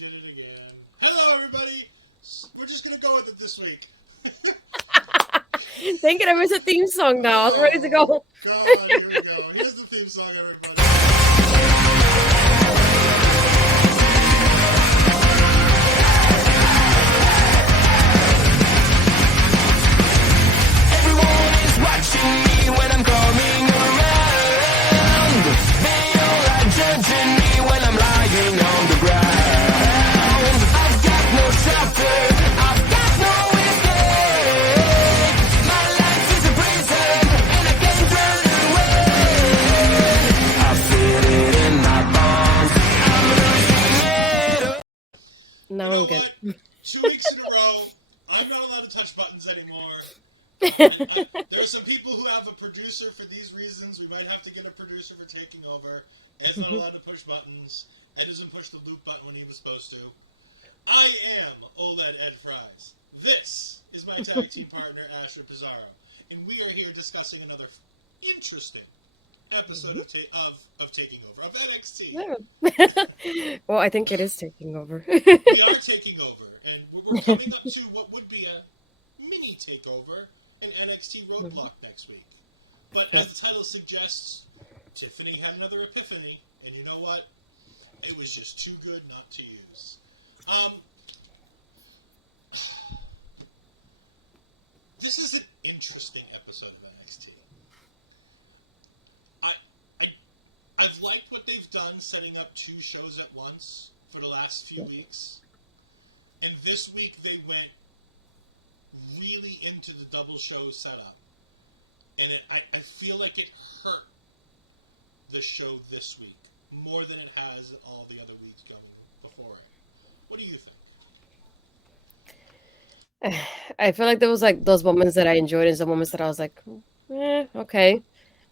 did it again. Hello, everybody. We're just gonna go with it this week. Thinking of it's a theme song now. I was ready to go. God, here we go. Here's the theme song, everybody. Everyone is watching me when I'm coming around. They all are judging me when I'm lying on the ground. I've got no shelter, I've got no escape. My life is a prison and I can't run away. I feel it in my bones, I'm losing it. No, You know I'm good. what? 2 weeks in a row, I'm not allowed to touch buttons anymore. There are some people who have a producer for these reasons. We might have to get a producer for taking over. Ed's not allowed to push buttons. Ed doesn't push the loop button when he was supposed to. I am OL'Ed Ed Fries. This is my tag team partner, Astrid Pizarro. And we are here discussing another interesting episode of Taking Over, of NXT. Well, I think it is taking over. We are taking over, and we're coming up to what would be a mini takeover in NXT Roadblock next week. But as the title suggests, Tiffany had another epiphany, and you know what? It was just too good not to use. This is an interesting episode of NXT. I've liked what they've done setting up 2 shows at once for the last few weeks. And this week they went really into the double show setup. And I feel like it hurt the show this week more than it has all the other weeks going before it. What do you think? I feel like there was like those moments that I enjoyed and some moments that I was like, okay.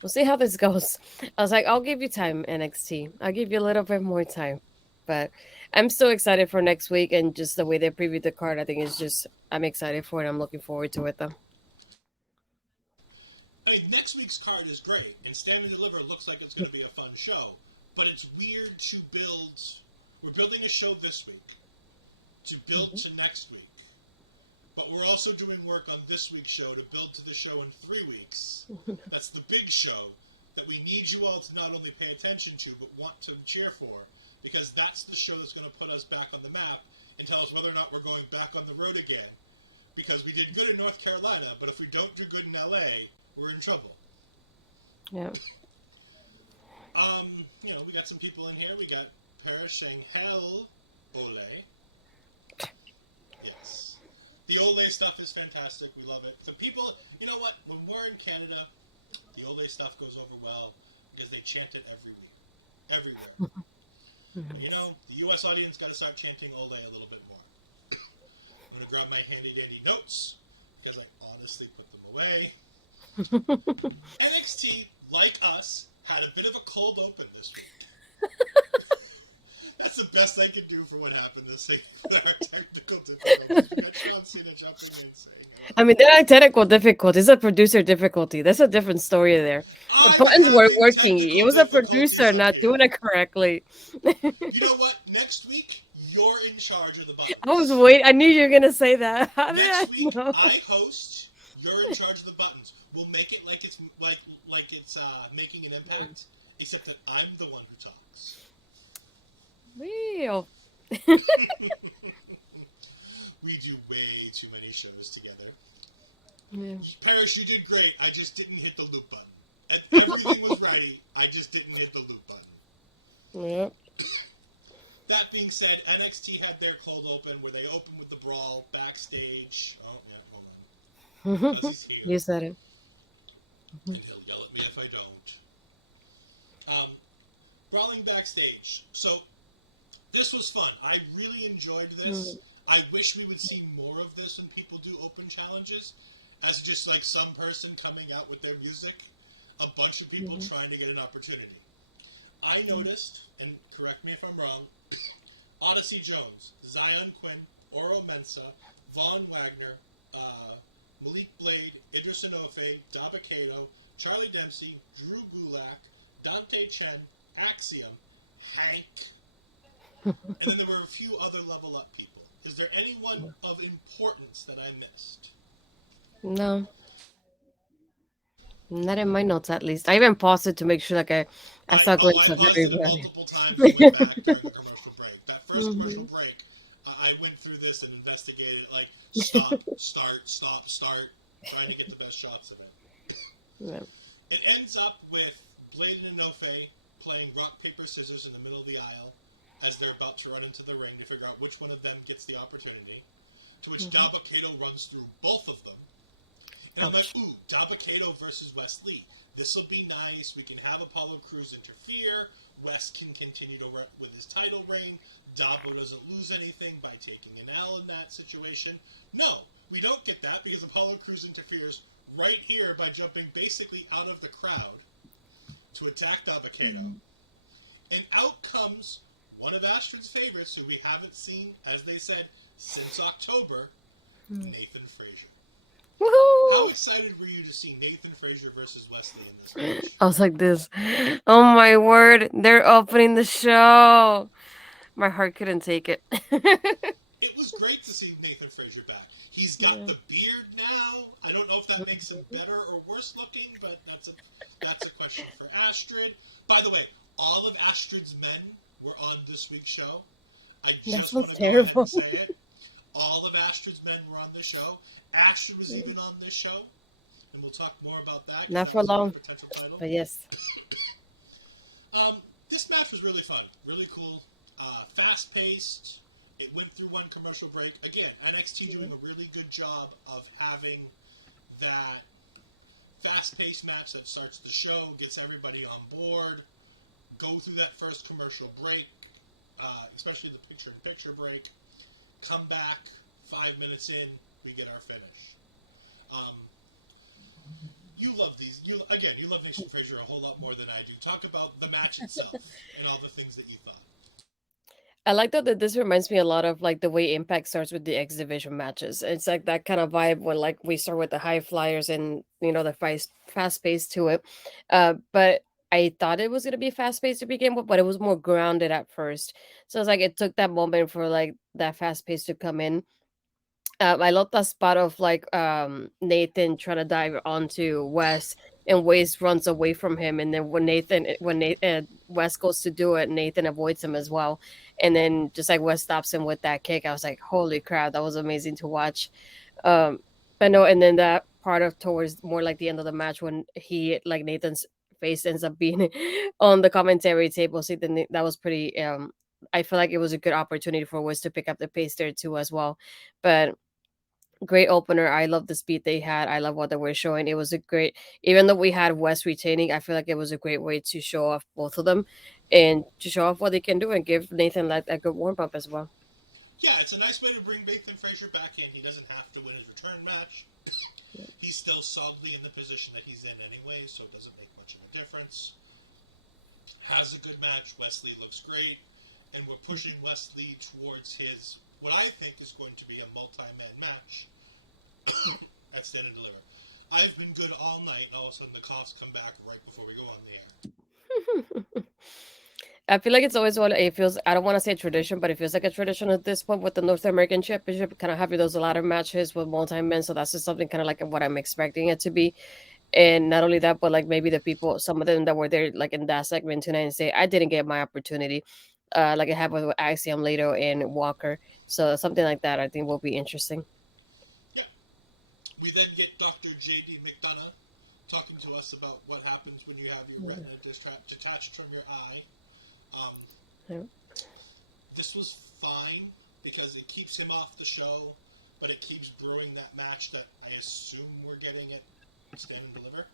We'll see how this goes. I was like, I'll give you time, NXT. I'll give you a little bit more time. But I'm still excited for next week, and just the way they previewed the card, I think is just, I'm excited for it. I'm looking forward to it, though. I mean, next week's card is great, and Stand and Deliver looks like it's going to be a fun show. But it's weird to build... We're building a show this week to build to next week. But we're also doing work on this week's show to build to the show in 3 weeks. That's the big show that we need you all to not only pay attention to, but want to cheer for. Because that's the show that's going to put us back on the map and tell us whether or not we're going back on the road again. Because we did good in North Carolina, but if we don't do good in LA, we're in trouble. Yeah. You know, we got some people in here. We got Paris saying, hell, Ole. Yes. The Ole stuff is fantastic. We love it. The people, you know what? When we're in Canada, the Ole stuff goes over well because they chant it every week. Everywhere. And you know, the U.S. audience got to start chanting Ole a little bit more. I'm going to grab my handy-dandy notes because I honestly put them away. NXT, like us, had a bit of a cold open this week. That's the best I can do for what happened this week. Our technical difficulties. We got John Cena jumping in saying it. I mean, they're not technical difficulties. It's a producer difficulty. That's a different story there. The buttons weren't working. It was a producer not doing it correctly. You know what? Next week, you're in charge of the buttons. I was waiting. I knew you were going to say that. How did Next I week, know? I host. You're in charge of the buttons. We'll make it like it's making an impact, except that I'm the one who talks. Real. We do way too many shows together. Yeah. Paris, you did great. I just didn't hit the loop button. Everything was ready. I just didn't hit the loop button. Yep. That being said, NXT had their cold open where they opened with the brawl backstage. Oh, yeah, hold on. Because he's here. You said it. And he'll yell at me if I don't. Brawling backstage. So, this was fun. I really enjoyed this. I wish we would see more of this when people do open challenges, as just like some person coming out with their music, a bunch of people trying to get an opportunity. I noticed, and correct me if I'm wrong, Odyssey Jones, Zion Quinn, Oro Mensah, Von Wagner, Malik Blade, Idris Enofe, Dabakato, Charlie Dempsey, Drew Gulak, Dante Chen, Axiom, Hank, And then there were a few other level up people. Is there anyone of importance that I missed? No, not in my notes at least. I even paused it to make sure like I saw going I to paused it everybody. multiple times and went back during the commercial break. That first commercial Hmm. break, I went through this and investigated like stop, start, stop, start, trying to get the best shots of it. Yeah. It ends up with Blade and Inoue playing rock paper scissors in the middle of the aisle as they're about to run into the ring to figure out which one of them gets the opportunity. To which Mhm. Dabakato runs through both of them. And I'm like, Ouch. ooh, Dabakato versus Wes Lee. This will be nice. We can have Apollo Crews interfere. Wes can continue to work with his title reign. Dabo doesn't lose anything by taking an L in that situation. No, we don't get that because Apollo Crews interferes right here by jumping basically out of the crowd to attack Dabakato. And out comes one of Astrid's favorites, who we haven't seen, as they said, since October, Mm. Nathan Frazier. How Woohoo! excited were you to see Nathan Frazier versus Wesley in this match? I was like this. Oh my word! They're opening the show. My heart couldn't take it. It was great to see Nathan Frazier back. He's got Yeah. the beard now. I don't know if that makes him better or worse looking, but that's a question for Astrid. By the way, all of Astrid's men were on this week's show. I That just want sounds to go ahead and terrible. say it. All of Astrid's men were on this show. Astrid was even on this show, and we'll talk more about that because Not that for was another long, potential title. but yes. Um, this match was really fun, really cool, fast paced. It went through one commercial break. Again, NXT doing a really good job of having that fast paced match that starts the show, gets everybody on board, go through that first commercial break, especially the picture in picture break, come back 5 minutes in, we get our finish. Um, you love these. You love Nathan Frazier a whole lot more than I do. Talk about the match itself and all the things that you thought. I like that this reminds me a lot of like the way Impact starts with the X Division matches. It's like that kind of vibe when like we start with the high flyers and the fast pace to it. But I thought it was gonna be fast paced to begin with, but it was more grounded at first. So it's like it took that moment for like that fast pace to come in. I love that spot of like Nathan trying to dive onto Wes and Wes runs away from him, and then when Wes goes to do it, Nathan avoids him as well, and then just like Wes stops him with that kick. I was like, holy crap, that was amazing to watch. Um, but no, and then that part of towards more like the end of the match when he like Nathan's face ends up being on the commentary table. See, then that was pretty. I feel like it was a good opportunity for Wes to pick up the pace there too as well, but great opener. I love the speed they had. I love what they were showing. It was a great, even though we had West retaining, I feel like it was a great way to show off both of them and to show off what they can do and give Nathan like a good warm up as well. Yeah, it's a nice way to bring Nathan Frazier back in. He doesn't have to win his return match. He's still solidly in the position that he's in anyway, so it doesn't make much of a difference. Has a good match. Wesley looks great, and we're pushing Wesley towards his what I think is going to be a multi-man match at Stand and Deliver. I've been good all night, and all of a sudden the coughs come back right before we go on the air. I feel like it's always one. It feels. I don't want to say tradition, but it feels like a tradition at this point with the North American Championship. Kind of having those a lot of matches with multi men, so that's just something kind of like what I'm expecting it to be. And not only that, but like maybe the people, some of them that were there, like in that segment tonight, and say I didn't get my opportunity, like it happened with Axiom Lato and Walker. So something like that, I think will be interesting. Yeah. We then get Dr. J.D. McDonough talking to us about what happens when you have your retina detached from your eye. Um, Yeah. this was fine because it keeps him off the show, but it keeps brewing that match that I assume we're getting at Stand and Deliver.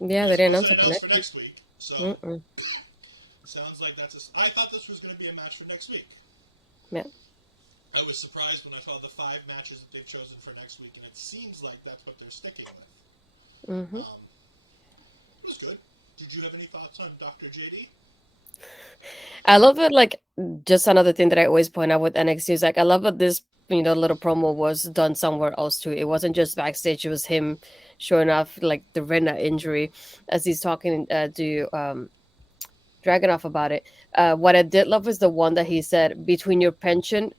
Yeah, they It's didn't supposed announce to it for announce for next week. next week, so Mm-mm. sounds like I thought this was going to be a match for next week. Yeah. I was surprised when I saw the 5 matches that they've chosen for next week, and it seems like that's what they're sticking with. Mm-hmm. It was good. Did you have any thoughts on Dr. JD? I love that. Like, just another thing that I always point out with NXT is like I love that this little promo was done somewhere else too. It wasn't just backstage. It was him showing off like the retina injury as he's talking to Dragonoff about it. What I did love is the one that he said, between your penchant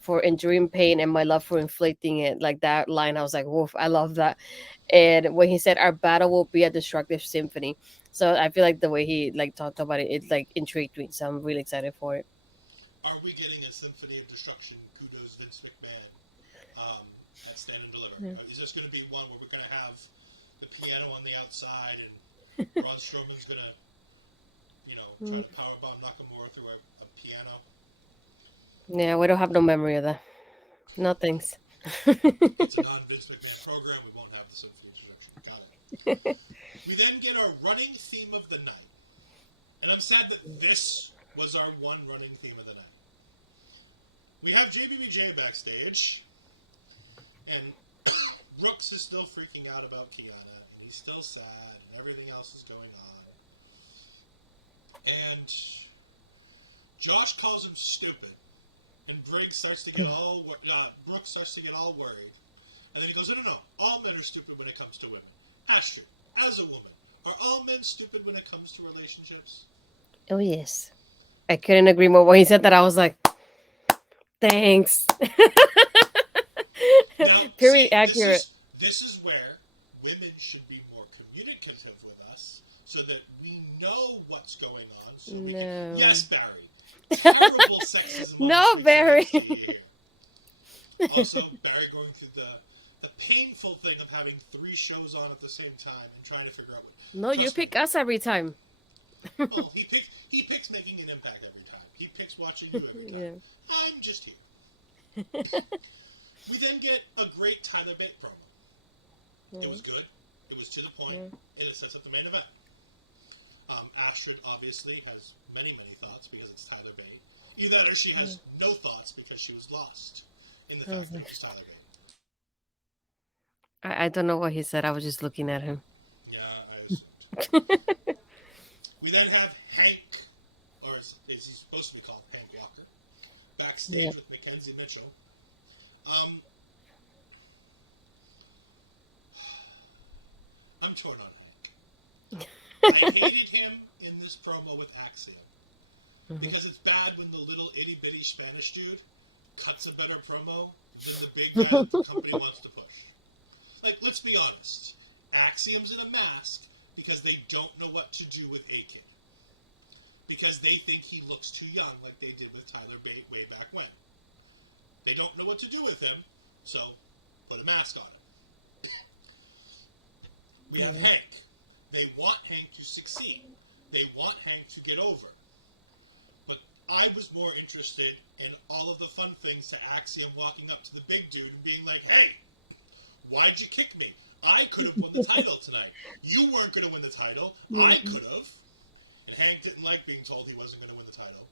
for enduring pain and my love for inflicting it. Like that line, I was like, woof, I love that. And when he said, our battle will be a destructive symphony. So I feel like the way he like talked about it, it like intrigued me. So I'm really excited for it. Are we getting a symphony of destruction? Kudos Vince McMahon at Stand and Deliver. Yeah. Is this going to be one where we're going to have the piano on the outside and Braun Strowman's going to, try to powerbomb Nakamura through a piano? Yeah, we don't have no memory of that. No thanks. It's a non-Vince McMahon program. We won't have the symphony of destruction. Got it. We then get our running theme of the night. And I'm sad that this was our one running theme of the night. We have JBBJ backstage, and Brooks is still freaking out about Kiana, and he's still sad, and everything else is going on. And Josh calls him stupid, and Brooks starts to get all worried. And then he goes, no, all men are stupid when it comes to women. Astrid, as a woman, are all men stupid when it comes to relationships? Oh, yes. I couldn't agree more. When he said that, I was like, thanks. Now, Very see, accurate. This is where women should be more communicative with us so that we know what's going on. So we can, yes, Barry. Terrible sexism. No, Barry. Also, Barry going through the painful thing of having 3 shows on at the same time and trying to figure out what. No, you pick us every time. Well, he picks making an impact every time. He picks watching you every time. Yeah. I'm just here. We then get a great Tyler Bate promo. It was good. It was to the point. And it sets up the main event. Astrid obviously has many thoughts because it's Tyler Bate. Either that or she has no thoughts because she was lost in the fact that it was Tyler Bate. I don't know what he said. I was just looking at him. Yeah, I assumed. We then have Hank, or is he supposed to be called Hank Walker, backstage with Mackenzie Mitchell. I'm torn on Hank. I hated him in this promo with Axiom. Because it's bad when the little itty-bitty Spanish dude cuts a better promo than the big guy that the company wants to push. Like, let's be honest. Axiom's in a mask because they don't know what to do with A-Kid. Because they think he looks too young, like they did with Tyler Bate way back when. They don't know what to do with him, so put a mask on him. We have Hank. They want Hank to succeed. They want Hank to get over. But I was more interested in all of the fun things to Axiom walking up to the big dude and being like, hey, why'd you kick me? I could have won the title tonight. You weren't going to win the title. I could have. And Hank didn't like being told he wasn't going to win the title,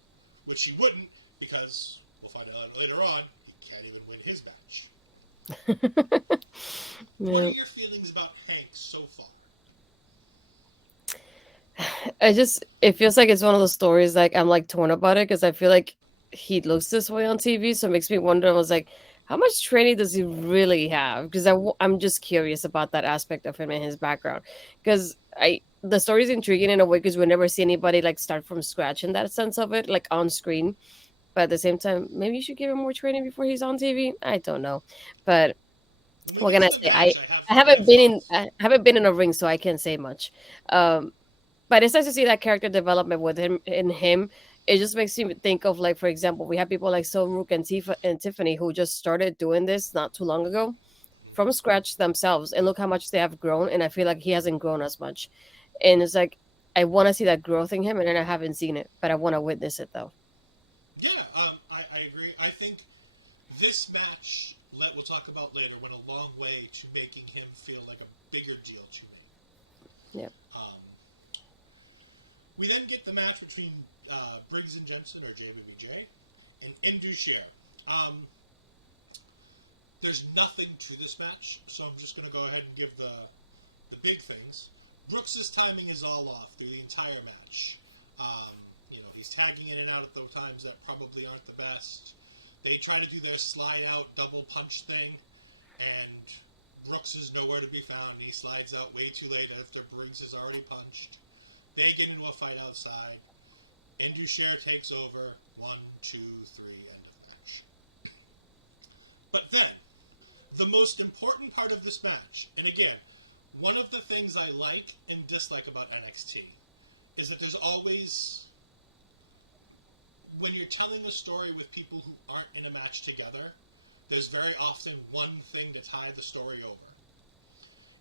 which he wouldn't because, we'll find out later on, he can't even win his match. What are your feelings about Hank so far? It feels like it's one of those stories like I'm like torn about it because I feel like he looks this way on TV, so it makes me wonder. I was like, how much training does he really have? Because I'm just curious about that aspect of him and his background. Because the story is intriguing in a way because we never see anybody like start from scratch in that sense of it, like on screen. But at the same time, maybe you should give him more training before he's on TV. I don't know, but what can I say? I haven't been in a ring, so I can't say much. But it's nice to see that character development with him in him. It just makes me think of, like, for example, we have people like Silrook and Tiffany who just started doing this not too long ago from scratch themselves, and look how much they have grown. And I feel like he hasn't grown as much, and it's like I want to see that growth in him, and then I haven't seen it, but I want to witness it though. Yeah, I agree. I think this match, we'll talk about later, went a long way to making him feel like a bigger deal to me. Yep. We then get the match between Briggs and Jensen, or JBBJ, and Indusher. There's nothing to this match, so I'm just going to go ahead and give the big things. Brooks' timing is all off through the entire match. He's tagging in and out at those times that probably aren't the best. They try to do their slide out double punch thing, and Brooks is nowhere to be found. He slides out way too late after Briggs has already punched. They get into a fight outside. Indushere takes over. 1, 2, 3, end of match. But then, the most important part of this match, and again, one of the things I like and dislike about NXT is that there's always, when you're telling a story with people who aren't in a match together, there's very often one thing to tie the story over.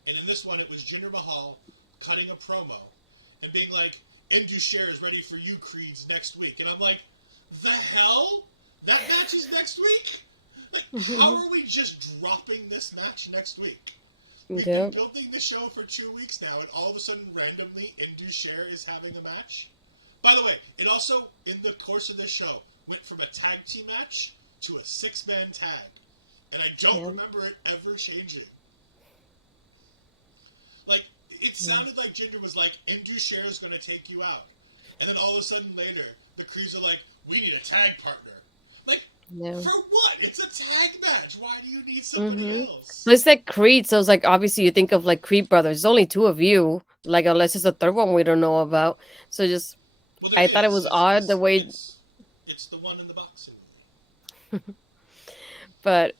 And in this one, it was Jinder Mahal cutting a promo and being like, Indushere is ready for you, Creeds, next week. And I'm like, the hell? That match is next week? Like, how are we just dropping this match next week? We've been building the show for 2 weeks now, and all of a sudden, randomly, Indushere is having a match? By the way, it also, in the course of this show, went from a tag team match to a 6-man tag. And I don't remember it ever changing. Like, it sounded like Jinder was like, Indushere is going to take you out. And then all of a sudden later, the Creeds are like, we need a tag partner. Like, for what? It's a tag match. Why do you need somebody else? It's like Creed, so it's like, obviously you think of like Creed brothers. There's only 2 of you. Like, unless it's a third one we don't know about. So just, Well, I thought it was odd the way... It's the one in the boxing. But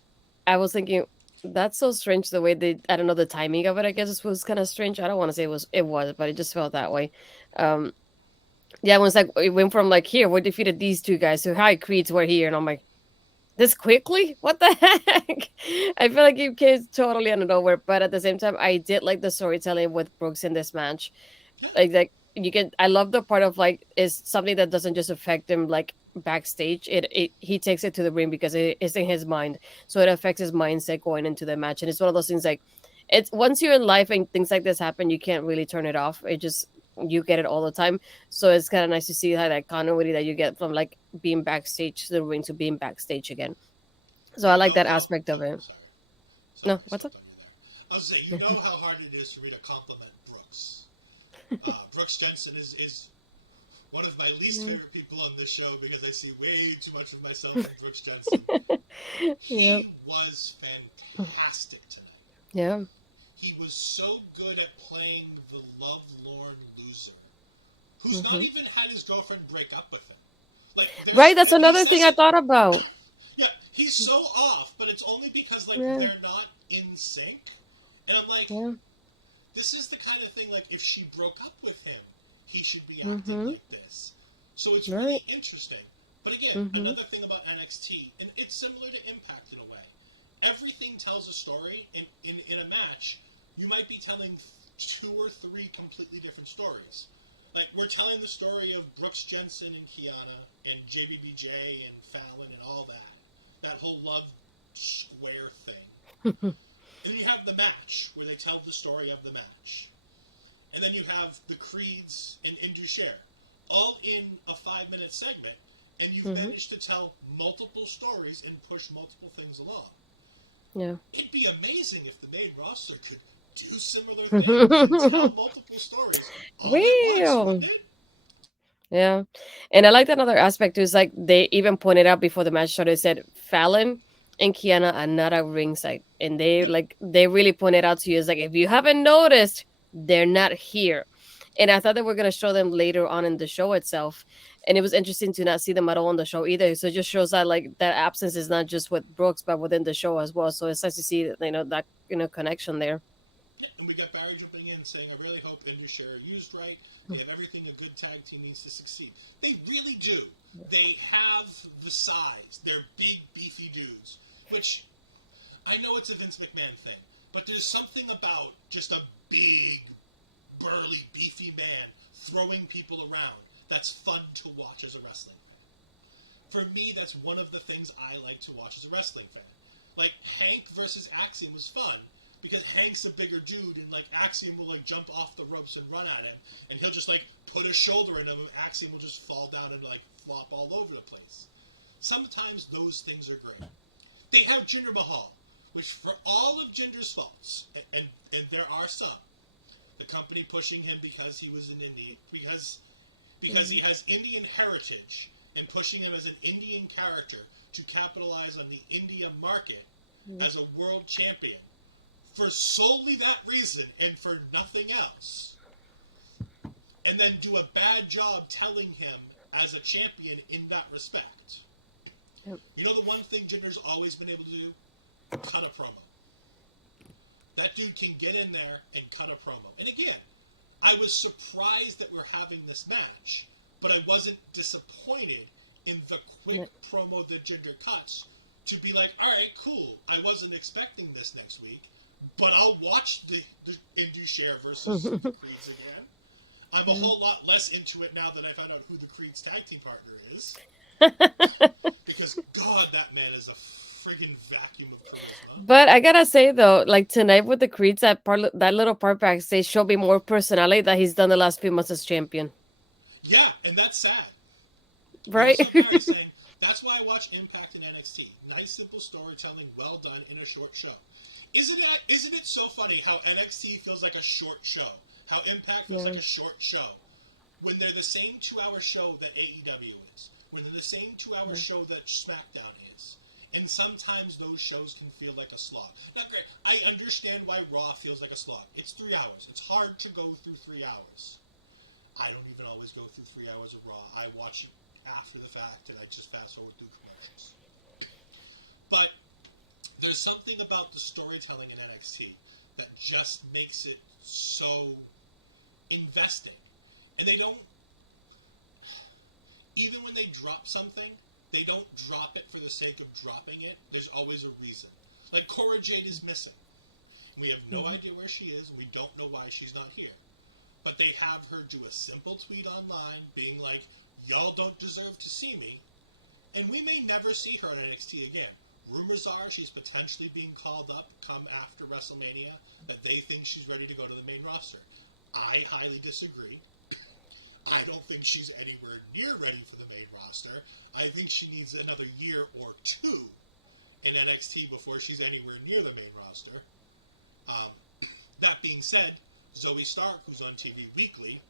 I was thinking, that's so strange the way they, I don't know, the timing of it, I guess it was kind of strange. I don't want to say it was, but it just felt that way. Yeah, it was like, it went from like, here, we defeated these 2 guys, so hi, Creeds, we're here. And I'm like, this quickly? What the heck? I feel like it came totally out of nowhere, but at the same time, I did like the storytelling with Brooks in this match. Like you can, I love the part of like, is something that doesn't just affect him like backstage. He takes it to the ring because it's in his mind, so it affects his mindset going into the match. And it's one of those things like, it's once you're in life and things like this happen, you can't really turn it off. It just, you get it all the time. So it's kind of nice to see how that continuity that you get from like being backstage to the ring to being backstage again. So I like that aspect of it. No, what's up? I was saying, you know how hard it is for me to compliment Brooks. Brooks Jensen is one of my least favorite people on this show because I see way too much of myself in Brooks Jensen. He was fantastic tonight. Yeah. He was so good at playing the lovelorn loser who's not even had his girlfriend break up with him. Like, right, that's another thing I thought about. Yeah, he's so off, but it's only because like they're not in sync. And I'm like, this is the kind of thing, like, if she broke up with him, he should be acting like this. So it's really interesting. But again, another thing about NXT, and it's similar to Impact in a way. Everything tells a story. In a match, you might be telling 2 or 3 completely different stories. Like, we're telling the story of Brooks Jensen and Kiana, and JBBJ and Fallon and all that. That whole love square thing. And then you have the match, where they tell the story of the match. And then you have the Creeds and Indushere, all in a 5-minute segment, and you've managed to tell multiple stories and push multiple things along. Yeah. It'd be amazing if the main roster could do similar things and tell multiple stories all at once, wouldn't it? Yeah. And I like that another aspect is like they even pointed out before the match started, said Fallon and Kiana are not at ringside. And they really pointed out to you, is like, if you haven't noticed, they're not here. And I thought that we're going to show them later on in the show itself. And it was interesting to not see them at all on the show either. So it just shows that like that absence is not just with Brooks, but within the show as well. So it's nice to see, that connection there. Yeah, and we got Barry jumping in saying, I really hope Indushere are used right. They have everything a good tag team needs to succeed. They really do. They have the size. They're big, beefy dudes. Which, I know it's a Vince McMahon thing, but there's something about just a big, burly, beefy man throwing people around that's fun to watch as a wrestling fan. For me, that's one of the things I like to watch as a wrestling fan. Like, Hank versus Axiom was fun, because Hank's a bigger dude, and like Axiom will like jump off the ropes and run at him, and he'll just like put a shoulder in him, and Axiom will just fall down and like flop all over the place. Sometimes those things are great. They have Jinder Mahal, which for all of Jinder's faults, and there are some, the company pushing him because he was an Indian, because he has Indian heritage, and pushing him as an Indian character to capitalize on the India market as a world champion. For solely that reason and for nothing else. And then do a bad job telling him as a champion in that respect. Yep. You know the one thing Jinder's always been able to do? Cut a promo. That dude can get in there and cut a promo. And again, I was surprised that we're having this match, but I wasn't disappointed in the quick promo that Jinder cuts to be like, all right, cool. I wasn't expecting this next week, but I'll watch the Indus versus the Creeds again. I'm a whole lot less into it now that I found out who the Creed's tag team partner is. Because, God, that man is a friggin' vacuum of charisma. But I gotta say though, like tonight with the Creeds, that little part backstage showed me more personality that he's done the last few months as champion. Yeah, and that's sad. Right? Saying, that's why I watch Impact and NXT. Nice, simple storytelling, well done in a short show. Isn't it so funny how NXT feels like a short show? How Impact feels like a short show? When they're the same 2-hour show that AEW is. When they're the same 2-hour show that SmackDown is. And sometimes those shows can feel like a slog. Not great. I understand why Raw feels like a slog. It's 3 hours. It's hard to go through 3 hours. I don't even always go through 3 hours of Raw. I watch it after the fact, and I just fast forward through commercials. But there's something about the storytelling in NXT that just makes it so investing. And they don't, even when they drop something, they don't drop it for the sake of dropping it. There's always a reason. Like Cora Jade is missing. We have no idea where she is, and we don't know why she's not here. But they have her do a simple tweet online being like, y'all don't deserve to see me. And we may never see her at NXT again. Rumors are she's potentially being called up come after WrestleMania, that they think she's ready to go to the main roster. I highly disagree. I don't think she's anywhere near ready for the main roster. I think she needs another year or two in NXT before she's anywhere near the main roster. That being said, Zoe Stark, who's on TV weekly,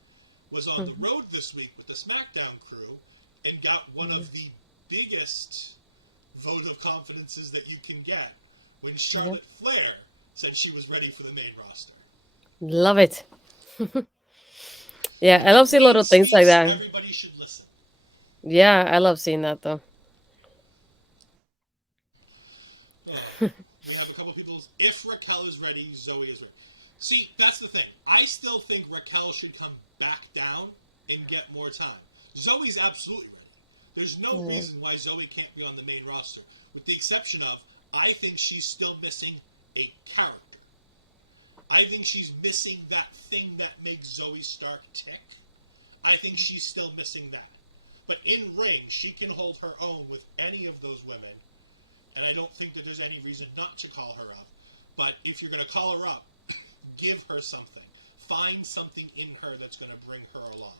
was on the road this week with the SmackDown crew and got one of the biggest vote of confidences that you can get when Charlotte Flair said she was ready for the main roster. Love it. Yeah, I love seeing little things like that. Everybody should listen. Yeah, I love seeing that though. We have a couple people. If Raquel is ready, Zoe is ready. See, that's the thing. I still think Raquel should come back down and get more time. Zoe's absolutely ready. There's no reason why Zoe can't be on the main roster, with the exception of, I think she's still missing a character. I think she's missing that thing that makes Zoe Stark tick. I think she's still missing that. But in ring, she can hold her own with any of those women, and I don't think that there's any reason not to call her up. But if you're going to call her up, give her something. Find something in her that's going to bring her along.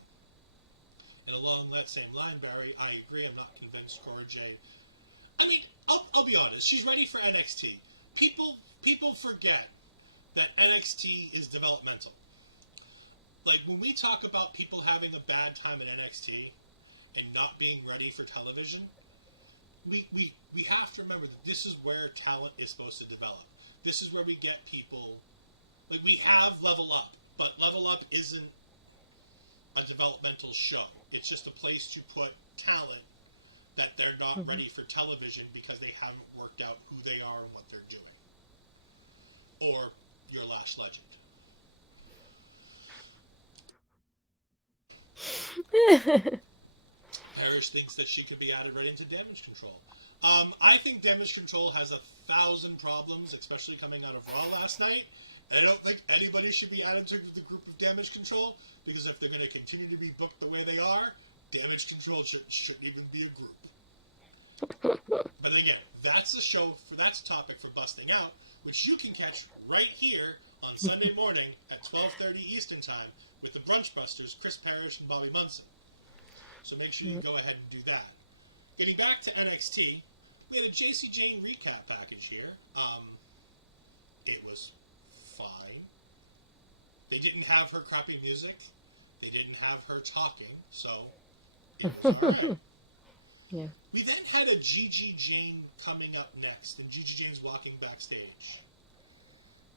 And along that same line, Barry, I agree. I'm not convinced Cora Jade. I mean, I'll be honest. She's ready for NXT. People forget that NXT is developmental. Like, when we talk about people having a bad time in NXT and not being ready for television, we have to remember that this is where talent is supposed to develop. This is where we get people. Like, we have Level Up, but Level Up isn't a developmental show. It's just a place to put talent that they're not ready for television because they haven't worked out who they are and what they're doing. Or your Lash Legend. Parrish thinks that she could be added right into Damage Control. I think Damage Control has 1,000 problems, especially coming out of Raw last night. And I don't think anybody should be added to the group of Damage Control, because if they're going to continue to be booked the way they are, Damage Control shouldn't even be a group. But again, that's a topic for Busting Out, which you can catch right here on Sunday morning at 12:30 Eastern Time with the Brunch Busters, Chris Parrish and Bobby Munson. So make sure you go ahead and do that. Getting back to NXT, we had a JC Jane recap package here. It was fine. They didn't have her crappy music. They didn't have her talking, so it was alright. Yeah. We then had a Gigi Jane coming up next, and Gigi Jane's walking backstage.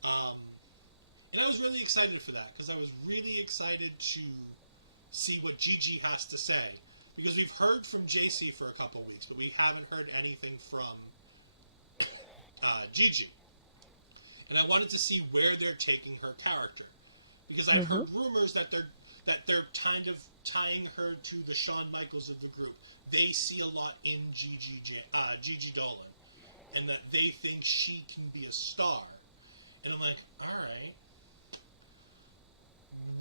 And I was really excited for that, because I was really excited to see what Gigi has to say. because we've heard from JC for a couple weeks, but we haven't heard anything from Gigi. And I wanted to see where they're taking her character, because I've heard rumors that they're kind of tying her to the Shawn Michaels of the group. They see a lot in Gigi Dolan, and that they think she can be a star. And I'm like, all right,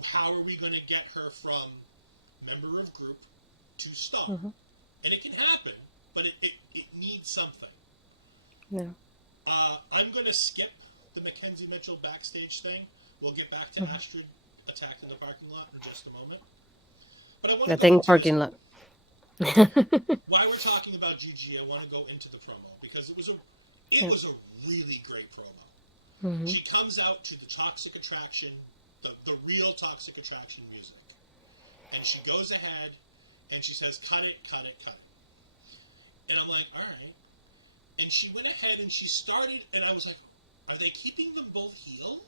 how are we going to get her from member of group to star? And it can happen, but it needs something. Yeah. I'm going to skip the Mackenzie Mitchell backstage thing. We'll get back to Astrid attacked in the parking lot in just a moment. But I want to go parking lot. While we're talking about Gigi, I want to go into the promo because it was a really great promo. She comes out to the Toxic Attraction, the real Toxic Attraction music, and she goes ahead and she says, "Cut it, cut it, cut it." And I'm like, all right. And she went ahead and she started, and I was like, are they keeping them both heel?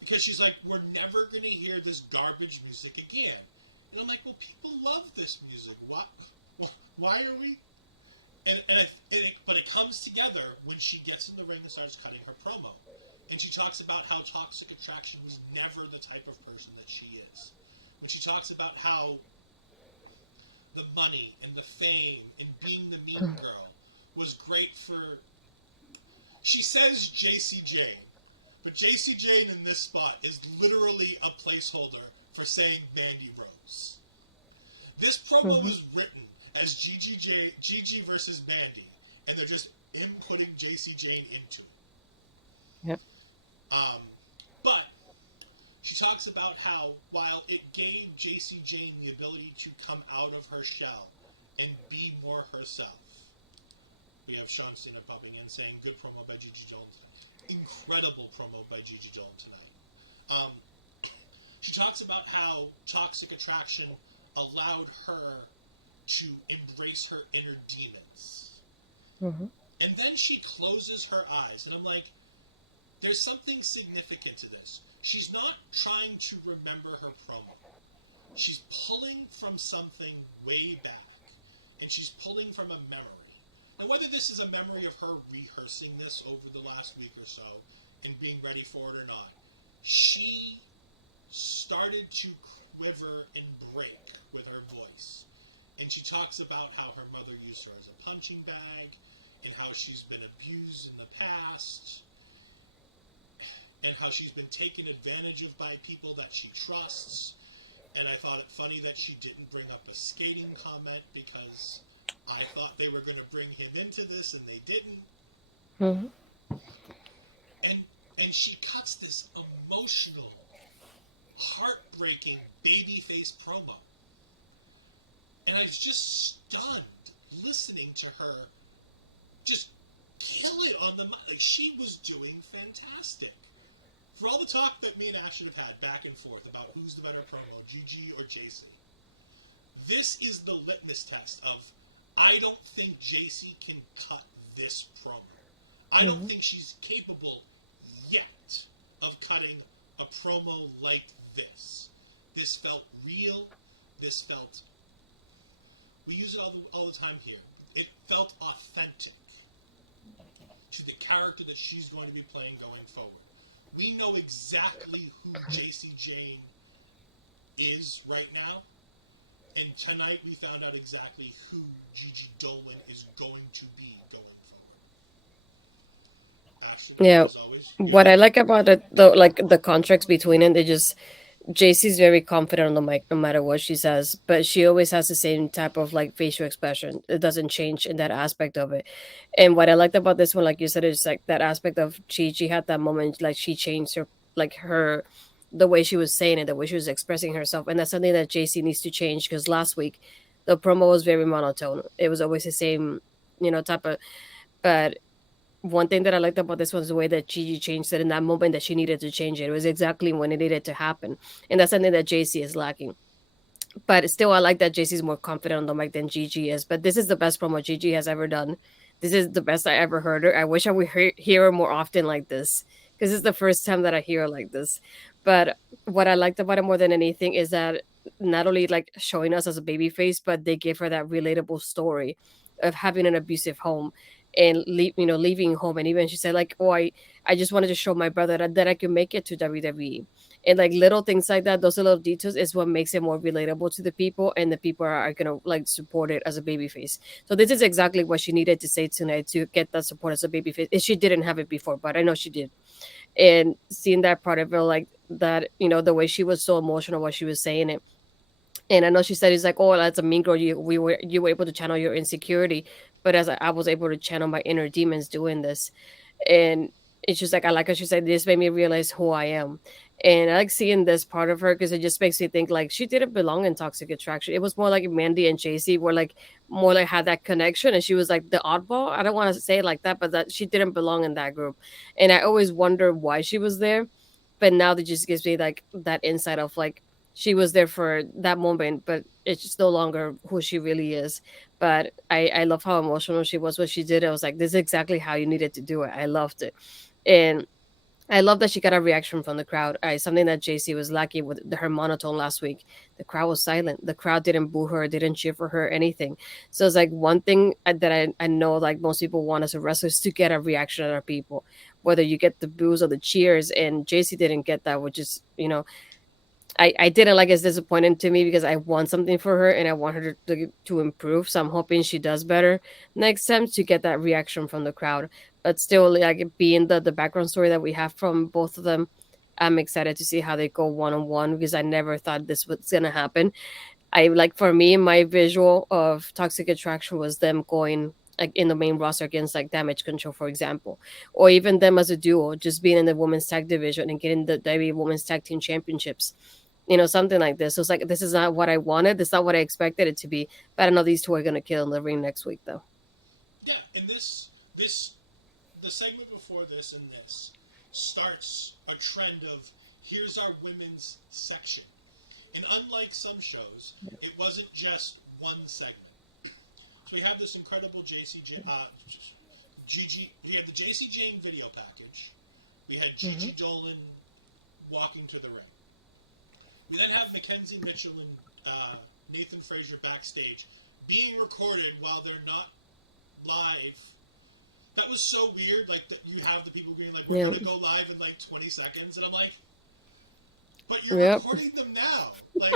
Because she's like, we're never going to hear this garbage music again. And I'm like, well, people love this music. Why are we? But it comes together when she gets in the ring and starts cutting her promo. And she talks about how Toxic Attraction was never the type of person that she is. When she talks about how the money and the fame and being the mean girl was great for... She says JC Jane, but JC Jane in this spot is literally a placeholder for saying Mandy Rose. This promo was written as Gigi versus Mandy, and they're just inputting JC Jane into it. Yep. But she talks about how while it gave JC Jane the ability to come out of her shell and be more herself. We have Sean Cena popping in saying, good promo by Gigi Dolan tonight. Incredible promo by Gigi Dolan tonight. She talks about how Toxic Attraction allowed her to embrace her inner demons. And then she closes her eyes, and I'm like, there's something significant to this. She's not trying to remember her promo. She's pulling from something way back, and she's pulling from a memory. Now, whether this is a memory of her rehearsing this over the last week or so and being ready for it or not, she started to quiver and break with her voice. And she talks about how her mother used her as a punching bag and how she's been abused in the past and how she's been taken advantage of by people that she trusts. And I thought it funny that she didn't bring up a skating comment because I thought they were going to bring him into this and they didn't. And she cuts this emotional, heartbreaking babyface promo. And I was just stunned listening to her just kill it on the mic. Like, she was doing fantastic. For all the talk that me and Astrid have had back and forth about who's the better promo, Gigi or JC, this is the litmus test of, I don't think JC can cut this promo. I don't think she's capable yet of cutting a promo like this. This felt real. This felt... We use it all the time here. It felt authentic to the character that she's going to be playing going forward. We know exactly who JC Jane is right now. And tonight we found out exactly who Gigi Dolan is going to be going forward. Ashley, Yeah. as always, What I like about it, though, like the contracts between it, they just JC's very confident on the mic no matter what she says, but she always has the same type of like facial expression. It doesn't change in that aspect of it. And what I liked about this one, like you said, is like that aspect of Gigi had that moment, like she changed her the way she was saying it, the way she was expressing herself. And that's something that JC needs to change because last week the promo was very monotone. It was always the same, type of, but one thing that I liked about this was the way that Gigi changed it in that moment that she needed to change it. It was exactly when it needed to happen. And that's something that JC is lacking. But still, I like that JC is more confident on the mic than Gigi is. But this is the best promo Gigi has ever done. This is the best I ever heard her. I wish I would hear her more often like this because it's the first time that I hear her like this. But what I liked about it more than anything is that not only like showing us as a baby face, but they gave her that relatable story of having an abusive home and leaving home. And even she said like, oh, I just wanted to show my brother that I could make it to WWE. And like little things like that, those little details is what makes it more relatable to the people, and the people are gonna like support it as a baby face. So this is exactly what she needed to say tonight to get that support as a baby face. And she didn't have it before, but I know she did. And seeing that part of it, like that, the way she was so emotional while she was saying it. And I know she said it's like, oh, that's a mean girl. You were able to channel your insecurity, but as I was able to channel my inner demons doing this. And it's just like, I like how she said, this made me realize who I am. And I like seeing this part of her because it just makes me think like she didn't belong in Toxic Attraction. It was more like Mandy and JC were like more like had that connection, and she was like the oddball. I don't want to say it like that, but that she didn't belong in that group. And I always wonder why she was there. But now that just gives me like that insight of like she was there for that moment, but it's just no longer who she really is. But I love how emotional she was when she did it. I was like, this is exactly how you needed to do it. I loved it. And I love that she got a reaction from the crowd. Something that JC was lacking with her monotone last week. The crowd was silent. The crowd didn't boo her, didn't cheer for her, anything. So it's like one thing that I know like most people want as a wrestler is to get a reaction out of people, whether you get the boos or the cheers. And JC didn't get that, which is, I didn't like it's disappointing to me because I want something for her and I want her to improve. So I'm hoping she does better next time to get that reaction from the crowd. But still, like being the background story that we have from both of them, I'm excited to see how they go one on one because I never thought this was gonna happen. I like for me, my visual of Toxic Attraction was them going like in the main roster against like Damage Control, for example, or even them as a duo, just being in the women's tag division and getting the WWE Women's Tag Team Championships. Something like this. So it's like this is not what I wanted. This is not what I expected it to be. But I know these two are gonna kill in the ring next week, though. Yeah, and the segment before this and this starts a trend of here's our women's section. And unlike some shows, it wasn't just one segment. So we have this incredible Gigi. We had the JC Jane video package. We had Gigi Dolan walking to the ring. We then have Mackenzie Mitchell and Nathan Frazier backstage being recorded while they're not live. That was so weird. Like that you have the people being like, "We're gonna go live in like 20 seconds," and I'm like, "But you're recording them now." Like,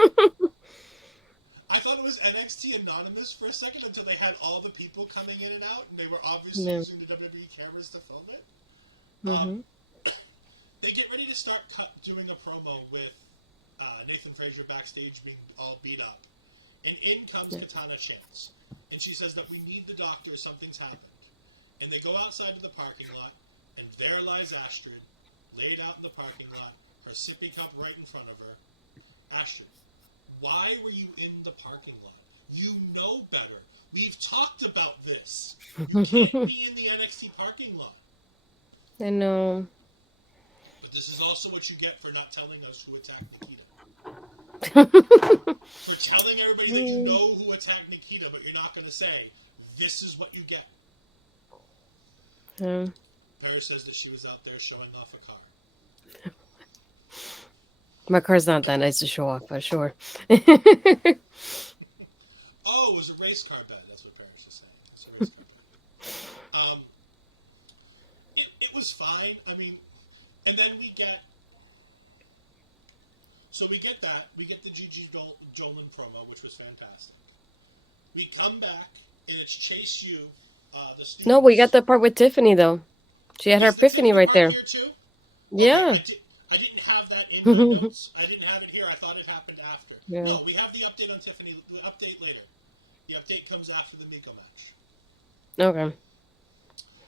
I thought it was NXT Anonymous for a second until they had all the people coming in and out, and they were obviously using the WWE cameras to film it. They get ready to start doing a promo with Nathan Frazier backstage being all beat up. And in comes Katana Chance. And she says that we need the doctor, something's happened. And they go outside to the parking lot, and there lies Astrid, laid out in the parking lot, her sippy cup right in front of her. Astrid, why were you in the parking lot? You know better. We've talked about this. You can't be in the NXT parking lot. I know. But this is also what you get for not telling us who attacked Nikita. For telling everybody that you know who attacked Nikita, but you're not going to say, this is what you get. Paris says that she was out there showing off a car. My car's not that nice to show off, but sure. Oh, it was a race car bet. That's what Paris was saying. It's a race car bet. It was fine. I mean, and then we get... So we get that. We get the Gigi Dolan promo, which was fantastic. We come back, and it's Chase U. The students. No, we got the part with Tiffany, though. She had her Epiphany right there. Here too? Yeah. Okay, I didn't have that in my notes. I didn't have it here. I thought it happened after. Yeah. No, we have the update on Tiffany. The update later. The update comes after the Miko match. Okay.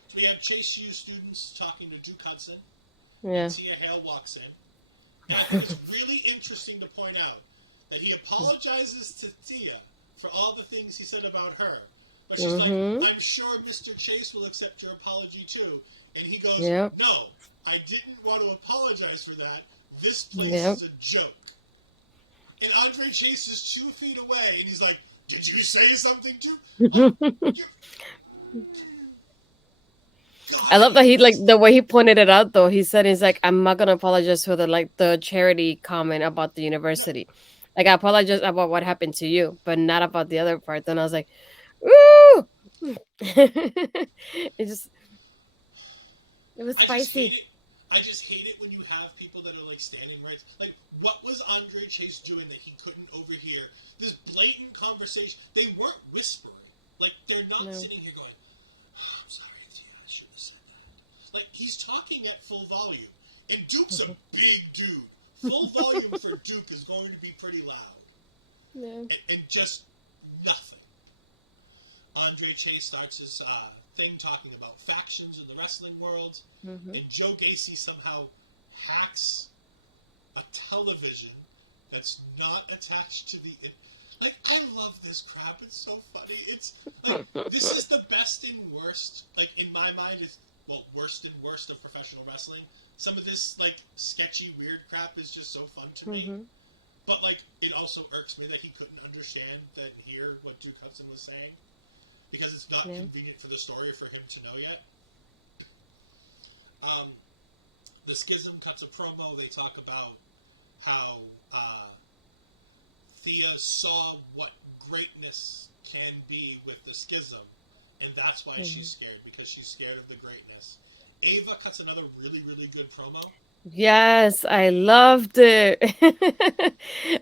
So we have Chase U students talking to Duke Hudson. Yeah. Tia Hale walks in. And I think it's really interesting to point out that he apologizes to Tia for all the things he said about her. But she's like, I'm sure Mr. Chase will accept your apology too. And he goes, no, I didn't want to apologize for that. This place is a joke. And Andre Chase is 2 feet away, and he's like, did you say something to... I love that he like the way he pointed it out though. He said he's like, I'm not gonna apologize for the charity comment about the university. Like, I apologize about what happened to you, but not about the other part. Then I was like, "Ooh!" It just, it was I just hate spicy. it. I just hate it when you have people that are like standing right. Like, what was Andre Chase doing that he couldn't overhear this blatant conversation? They weren't whispering. Like, they're not No. sitting here going, oh, "I'm sorry, Tia, I shouldn't have said that." Like, he's talking at full volume, and Duke's a big dude. Full volume for Duke is going to be pretty loud, No. and just nothing. Andre Chase starts his thing talking about factions in the wrestling world, Mm-hmm. and Joe Gacy somehow hacks a television that's not attached to the. Like, I love this crap. It's so funny. It's like this is the best and worst. Like, in my mind, it's worst and worst of professional wrestling. Some of this like sketchy, weird crap is just so fun to me. Mm-hmm. But like, it also irks me that he couldn't understand that hear what Duke Hudson was saying, because it's not Yeah. convenient for the story for him to know yet. The Schism cuts a promo. They talk about how Thea saw what greatness can be with the Schism, and that's why she's scared, because she's scared of the greatness. Ava cuts another really, really good promo. Yes, I loved it.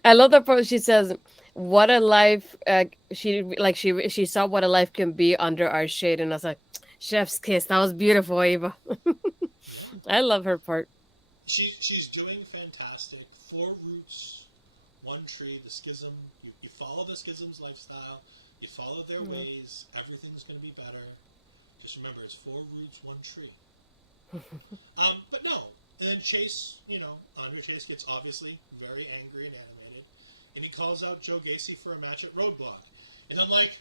I love the part she says, "What a life!" She saw what a life can be under our shade, and I was like, "Chef's kiss." That was beautiful, Eva. Yeah. I love her part. She's doing fantastic. 4 roots, 1 tree. The Schism. You follow the Schism's lifestyle. You follow their ways. Everything's going to be better. Just remember, it's 4 roots, 1 tree. But no. And then Chase, Andre Chase gets obviously very angry and animated, and he calls out Joe Gacy for a match at Roadblock. And I'm like,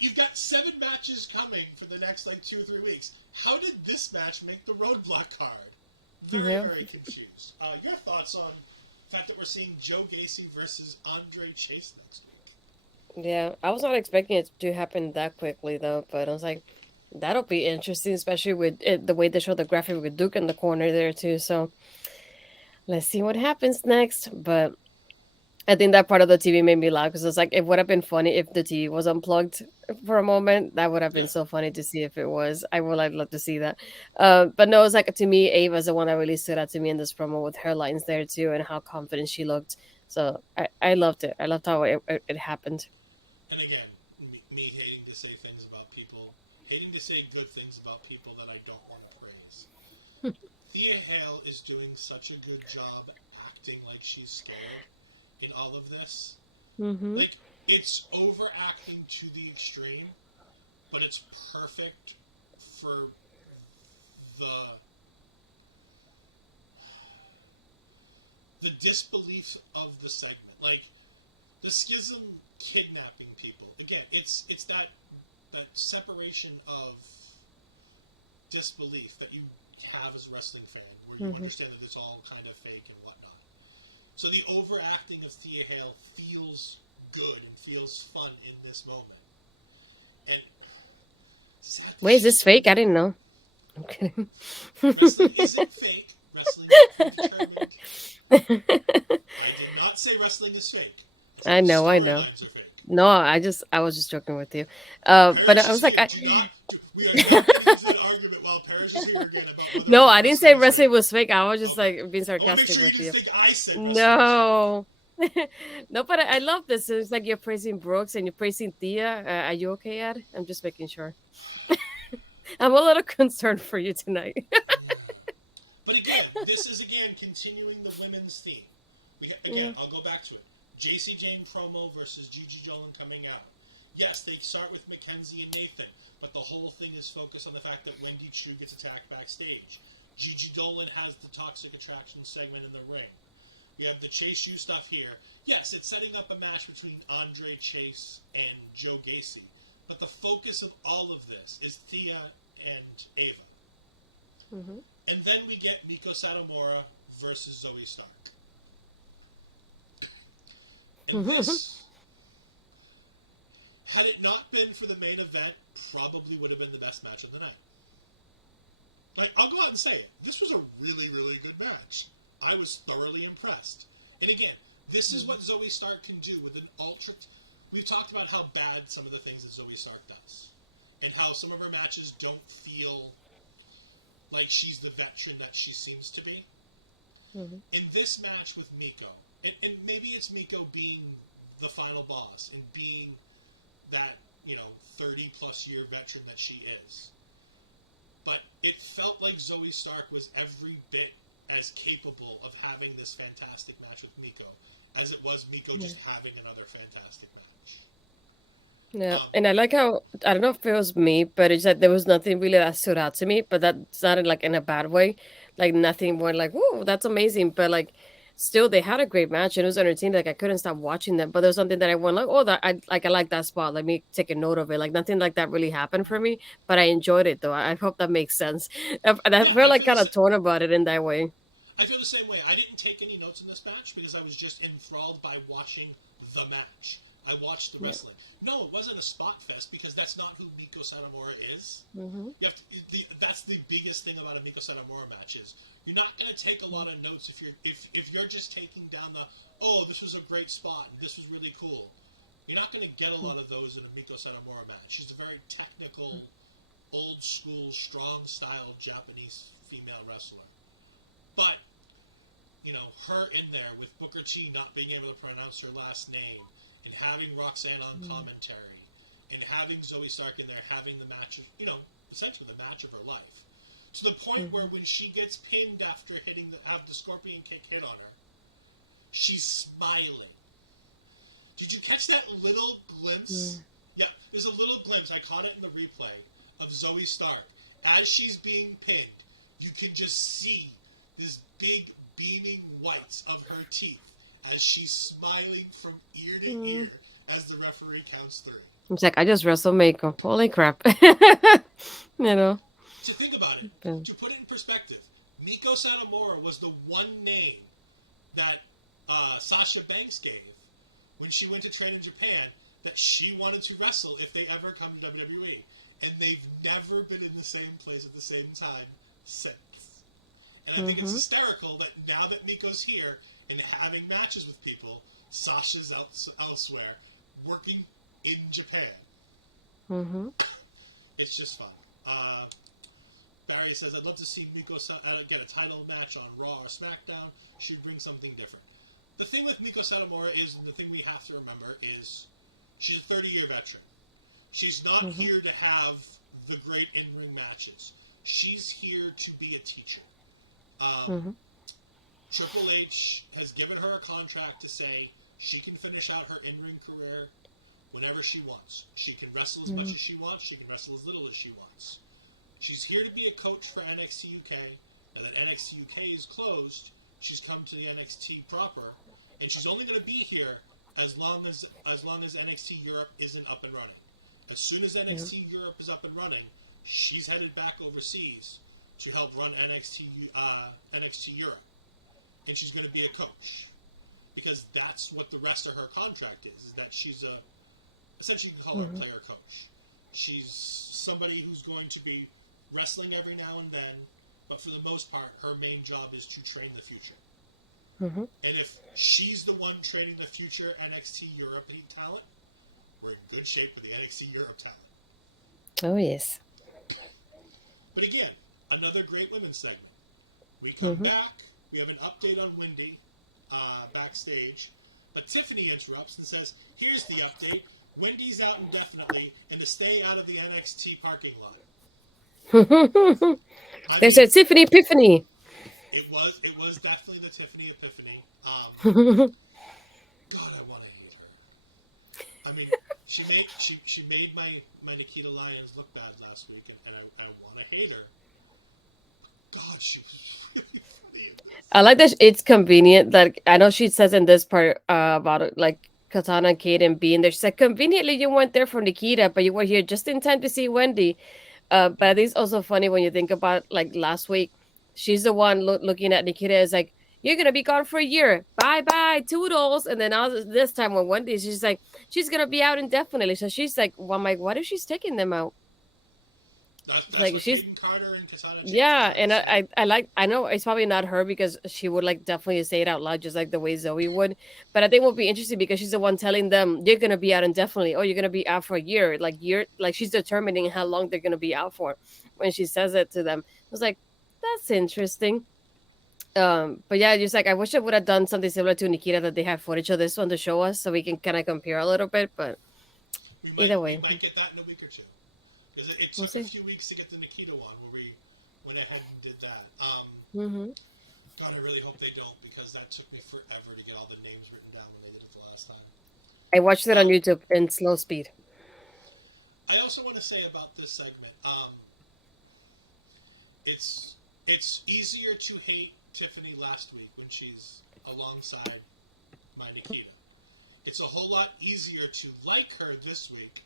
you've got 7 matches coming for the next 2 or 3 weeks. How did this match make the Roadblock card? Very, Yeah. very confused. Your thoughts on the fact that we're seeing Joe Gacy versus Andre Chase next week? Yeah, I was not expecting it to happen that quickly though, but I was like, that'll be interesting, especially with the way they show the graphic with Duke in the corner there too. So let's see what happens next. But I think that part of the TV made me laugh because it's like it would have been funny if the TV was unplugged for a moment. That would have Yeah. been so funny to see if it was. I would have loved to see that. But no, it's like to me, Ava's the one that really stood out to me in this promo with her lines there too and how confident she looked. So I loved it. I loved how it happened. And again, me hating to say things about people, hating to say good things about people that I don't want to praise. Thea Hale is doing such a good job acting like she's scared in all of this. Mm-hmm. Like, it's overacting to the extreme, but it's perfect for the disbelief of the segment. Like, the Schism kidnapping people. Again, it's that separation of disbelief that you have as a wrestling fan, where you understand that it's all kind of fake and whatnot. So the overacting of Thea Hale feels good and feels fun in this moment. And sadly, Wait, is this fake? I didn't know. I'm kidding. wrestling isn't fake. Wrestling is predetermined. I did not say wrestling is fake. I know. Storylines are fake. No, I was just joking with you. But I was like, We are not getting into an argument while Parrish is here again about whether no, I didn't say wrestling is wrestling was fake. I was just Okay. like being I want to make sarcastic sure you with didn't you. think I said wrestling No. No, but I love this. It's like you're praising Brooks and you're praising Thea. Are you okay, Ed? I'm just making sure. I'm a little concerned for you tonight. was fake. But again, this is continuing the women's theme. I'll go back to it. JC Jane promo versus Gigi Dolan coming out. Yes, they start with Mackenzie and Nathan, but the whole thing is focused on the fact that Wendy Chu gets attacked backstage. Gigi Dolan has the toxic attraction segment in the ring. We have the Chase U stuff here. Yes, it's setting up a match between Andre Chase and Joe Gacy, but the focus of all of this is Thea and Ava. Mm-hmm. And then we get Miko Satomura versus Zoe Stark. And this, had it not been for the main event, probably would have been the best match of the night. Like, I'll go out and say it. This was a really, really good match. I was thoroughly impressed. And again, This is what Zoe Stark can do with an ultra. We've talked about how bad some of the things that Zoe Stark does, and how some of her matches don't feel like she's the veteran that she seems to be. Mm-hmm. In this match with Miko, and maybe it's Miko being the final boss and being that 30+ year veteran that she is, but it felt like Zoe Stark was every bit as capable of having this fantastic match with Miko as it was Miko just having another fantastic match. Yeah, and I like how, I don't know if it was me, but it's that there was nothing really that stood out to me, but that's not in a bad way. Like nothing more like, whoa, that's amazing. But like still they had a great match and it was entertaining. Like I couldn't stop watching them. But there's something that I went like, oh, that I like that spot. Let me take a note of it. Like nothing like that really happened for me, but I enjoyed it though. I hope that makes sense. And I felt like kind of torn about it in that way. I feel the same way. I didn't take any notes in this match because I was just enthralled by watching the match. I watched the wrestling. No, it wasn't a spot fest because that's not who Miko Satomura is. Mm-hmm. You have to. That's the biggest thing about a Miko Satomura match is you're not going to take a lot of notes if you're just taking down this was a great spot and this was really cool. You're not going to get a lot of those in a Miko Satomura match. She's a very technical, old school, strong style Japanese female wrestler. But her in there with Booker T not being able to pronounce her last name, and having Roxanne on commentary, and having Zoe Stark in there having the match of, essentially the match of her life. To the point where when she gets pinned after have the scorpion kick hit on her, she's smiling. Did you catch that little glimpse? Yeah, there's a little glimpse. I caught it in the replay of Zoe Stark. As she's being pinned, you can just see this big beaming whites of her teeth as she's smiling from ear to ear as the referee counts 3. It's like, I just wrestled Mako. Holy crap. To think about it, to put it in perspective, Miko Satomura was the one name that Sasha Banks gave when she went to train in Japan that she wanted to wrestle if they ever come to WWE. And they've never been in the same place at the same time since. And I think it's hysterical that now that Miko's here and having matches with people, Sasha's elsewhere, working in Japan. It's just fun. Barry says, I'd love to see Miko get a title match on Raw or SmackDown. She'd bring something different. The thing with Miko Satomura is, and the thing we have to remember is, she's a 30-year veteran. She's not here to have the great in-ring matches. She's here to be a teacher. Triple H has given her a contract to say she can finish out her in-ring career whenever she wants. She can wrestle as much as she wants. She can wrestle as little as she wants. She's here to be a coach for NXT UK. Now that NXT UK is closed, she's come to the NXT proper, and she's only going to be here as long as NXT Europe isn't up and running. As soon as NXT Europe is up and running, she's headed back overseas to help run NXT Europe, and she's going to be a coach because that's what the rest of her contract is that she's essentially you can call her a player coach. She's somebody who's going to be wrestling every now and then, but for the most part, her main job is to train the future. And if she's the one training the future NXT European talent, we're in good shape with the NXT Europe talent. Oh, yes. But again, another great women's segment. We come back, we have an update on Wendy backstage, but Tiffany interrupts and says, here's the update. Wendy's out indefinitely and to stay out of the NXT parking lot. There's a Tiffany Epiphany. It was definitely the Tiffany Epiphany. God, I want to hate her. I mean, she made my Nikita Lyons look bad last week, and I want to hate her. God, she was really funny in this. I like that it's convenient. Like I know she says in this part about it, like Katana and Kaden being there. She said conveniently you weren't there for Nikita, but you were here just in time to see Wendy. But I think it's also funny when you think about like last week, she's the one looking at Nikita as like, you're gonna be gone for a year. Bye bye, toodles. And then now this time when Wendy, she's like, she's gonna be out indefinitely. So she's like, well, I'm like, what if she's taking them out? That's Like what she's Aiden Carter and Katana Chance yeah, did and last week. I like I know it's probably not her because she would like definitely say it out loud just like the way Zoe would. But I think it would be interesting because she's the one telling them you're gonna be out indefinitely. Oh, you're gonna be out for a year. Like she's determining how long they're gonna be out for when she says it to them. I was like, that's interesting. But yeah, just like I wish I would have done something similar to Nikita that they have footage of this one to show us so we can kind of compare a little bit. But either We way, might get that in a week or two because it we'll took a see. few weeks to get the Nikita one where we went ahead and did that. Hmm. God, I really hope they don't because that took me forever to get all the names written down when they did it the last time. I watched it on Um, YouTube in slow speed. I also want to say about this segment, it's easier to hate Tiffany last week when she's alongside my Nikita. It's a whole lot easier to like her this week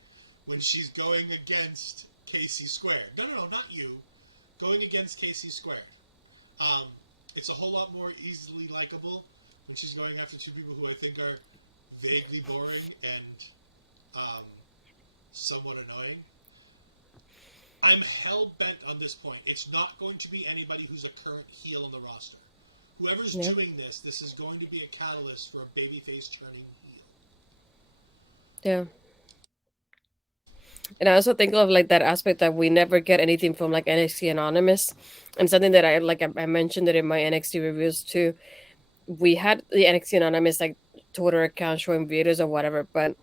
when she's going against Casey Squared. No, not you. Going against Casey Squared. Um, it's a whole lot more easily likable when she's going after two people who I think are vaguely boring and um, somewhat annoying. I'm hell bent on this point. It's not going to be anybody who's a current heel on the roster. Whoever's Yeah. doing this is going to be a catalyst for a babyface turning heel. Yeah. And I also think of like that aspect that we never get anything from like NXT Anonymous, and something that I mentioned it in my NXT reviews too. We had the NXT Anonymous like Twitter account showing videos or whatever, but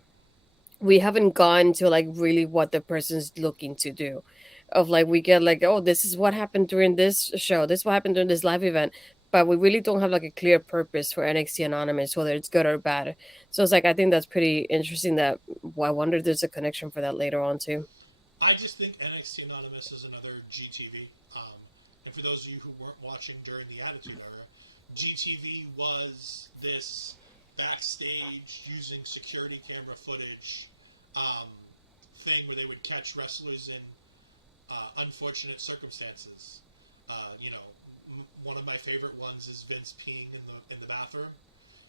we haven't gone to like really what the person's looking to do. Of like we get like, oh, this is what happened during this show, this is what happened during this live event, but we really don't have like a clear purpose for NXT Anonymous, whether it's good or bad. So it's like I think that's pretty interesting. That well, I wonder if there's a connection for that later on too. I just think NXT Anonymous is another GTV. And for those of you who weren't watching during the Attitude Era, GTV was this backstage using security camera footage um, thing where they would catch wrestlers in unfortunate circumstances. One of my favorite ones is Vince peeing in the bathroom,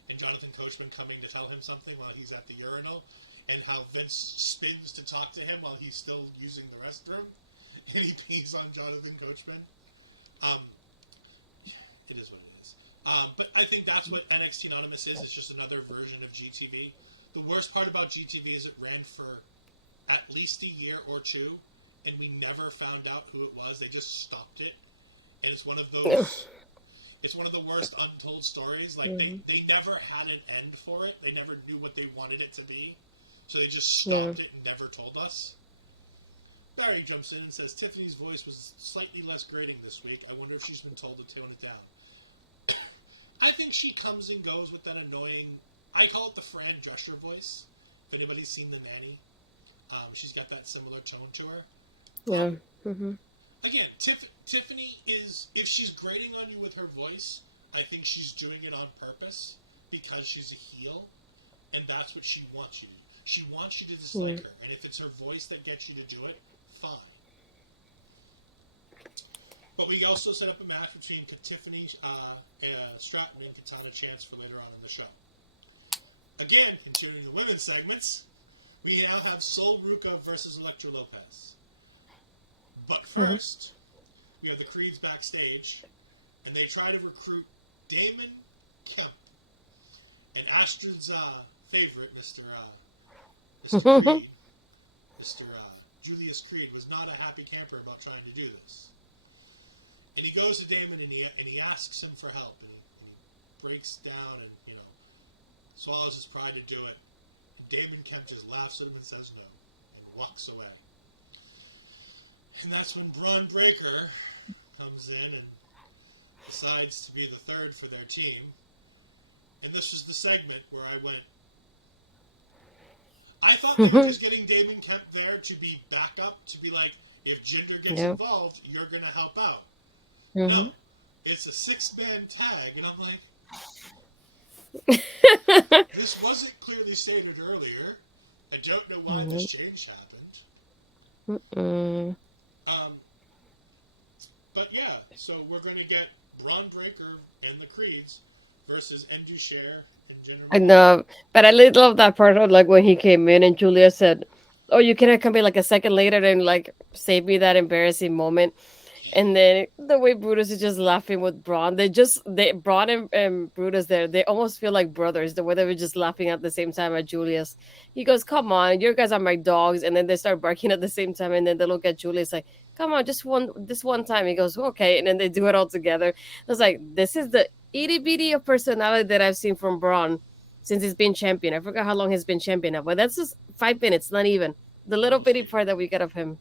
and Jonathan Coachman coming to tell him something while he's at the urinal, and how Vince spins to talk to him while he's still using the restroom, and he pees on Jonathan Coachman. Um, it is what it is. But I think that's what NXT Anonymous is. It's just another version of GTV. The worst part about GTV is it ran for at least a year or two, and we never found out who it was. They just stopped it, and it's one of those. It's one of the worst untold stories. Like they never had an end for it. They never knew what they wanted it to be, so they just stopped it and never told us. Barry jumps in and says Tiffany's voice was slightly less grating this week. I wonder if she's been told to tone it down. I think she comes and goes with that annoying. I call it the Fran Drescher voice. If anybody's seen The Nanny, she's got that similar tone to her. Yeah. Mm-hmm. Again, Tiffany is, if she's grating on you with her voice, I think she's doing it on purpose because she's a heel, and that's what she wants you to do. She wants you to dislike her, and if it's her voice that gets you to do it, fine. But we also set up a match between Tiffany Stratton and Katana Chance for later on in the show. Again, continuing the women's segments, we now have Sol Ruca versus Elektra Lopez. But first, we have the Creeds backstage, and they try to recruit Damon Kemp and Astrid's favorite, Mr. Creed, Mr. Julius Creed, was not a happy camper about trying to do this. And he goes to Damon and he asks him for help, and he breaks down and swallows his pride to do it. And Damon Kemp just laughs at him and says no, and walks away. And that's when Braun Breaker comes in and decides to be the third for their team. And this was the segment where I went, I thought they were just getting Damon Kemp there to be backup, to be like, if Jinder gets involved, you're going to help out. No, it's a 6-man tag, and I'm like, this wasn't clearly stated earlier. I don't know why this change happened. But yeah, so we're going to get Braun Breaker and the Creeds versus Endushare and Jinder. I know, but I really love that part of like when he came in and Julia said, Or you cannot come in like a second later and like save me that embarrassing moment. And then the way Brutus is just laughing with Braun, Braun and Brutus there, they almost feel like brothers. The way they were just laughing at the same time at Julius. He goes, "Come on, you guys are my dogs," and then they start barking at the same time. And then they look at Julius like, "Come on, this one time." He goes, "Okay," and then they do it all together. I was like, "This is the itty bitty of personality that I've seen from Braun since he's been champion." I forgot how long he's been champion now, but that's just 5 minutes, not even the little bitty part that we get of him.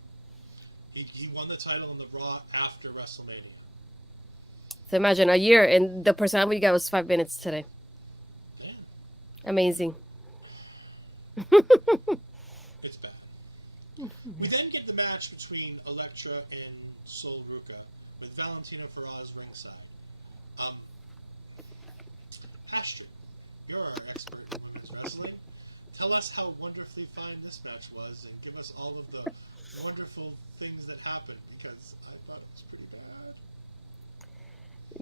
He won the title in the Raw after WrestleMania. So imagine a year, and the personality we got was 5 minutes today. Yeah, Amazing. it's bad. We then get the match between Elektra and Sol Ruca with Valentina Feroz ringside. Astrid, you're our expert in women's wrestling. Tell us how wonderfully fine this match was and give us all of the wonderful things that happened, because I thought it was pretty bad.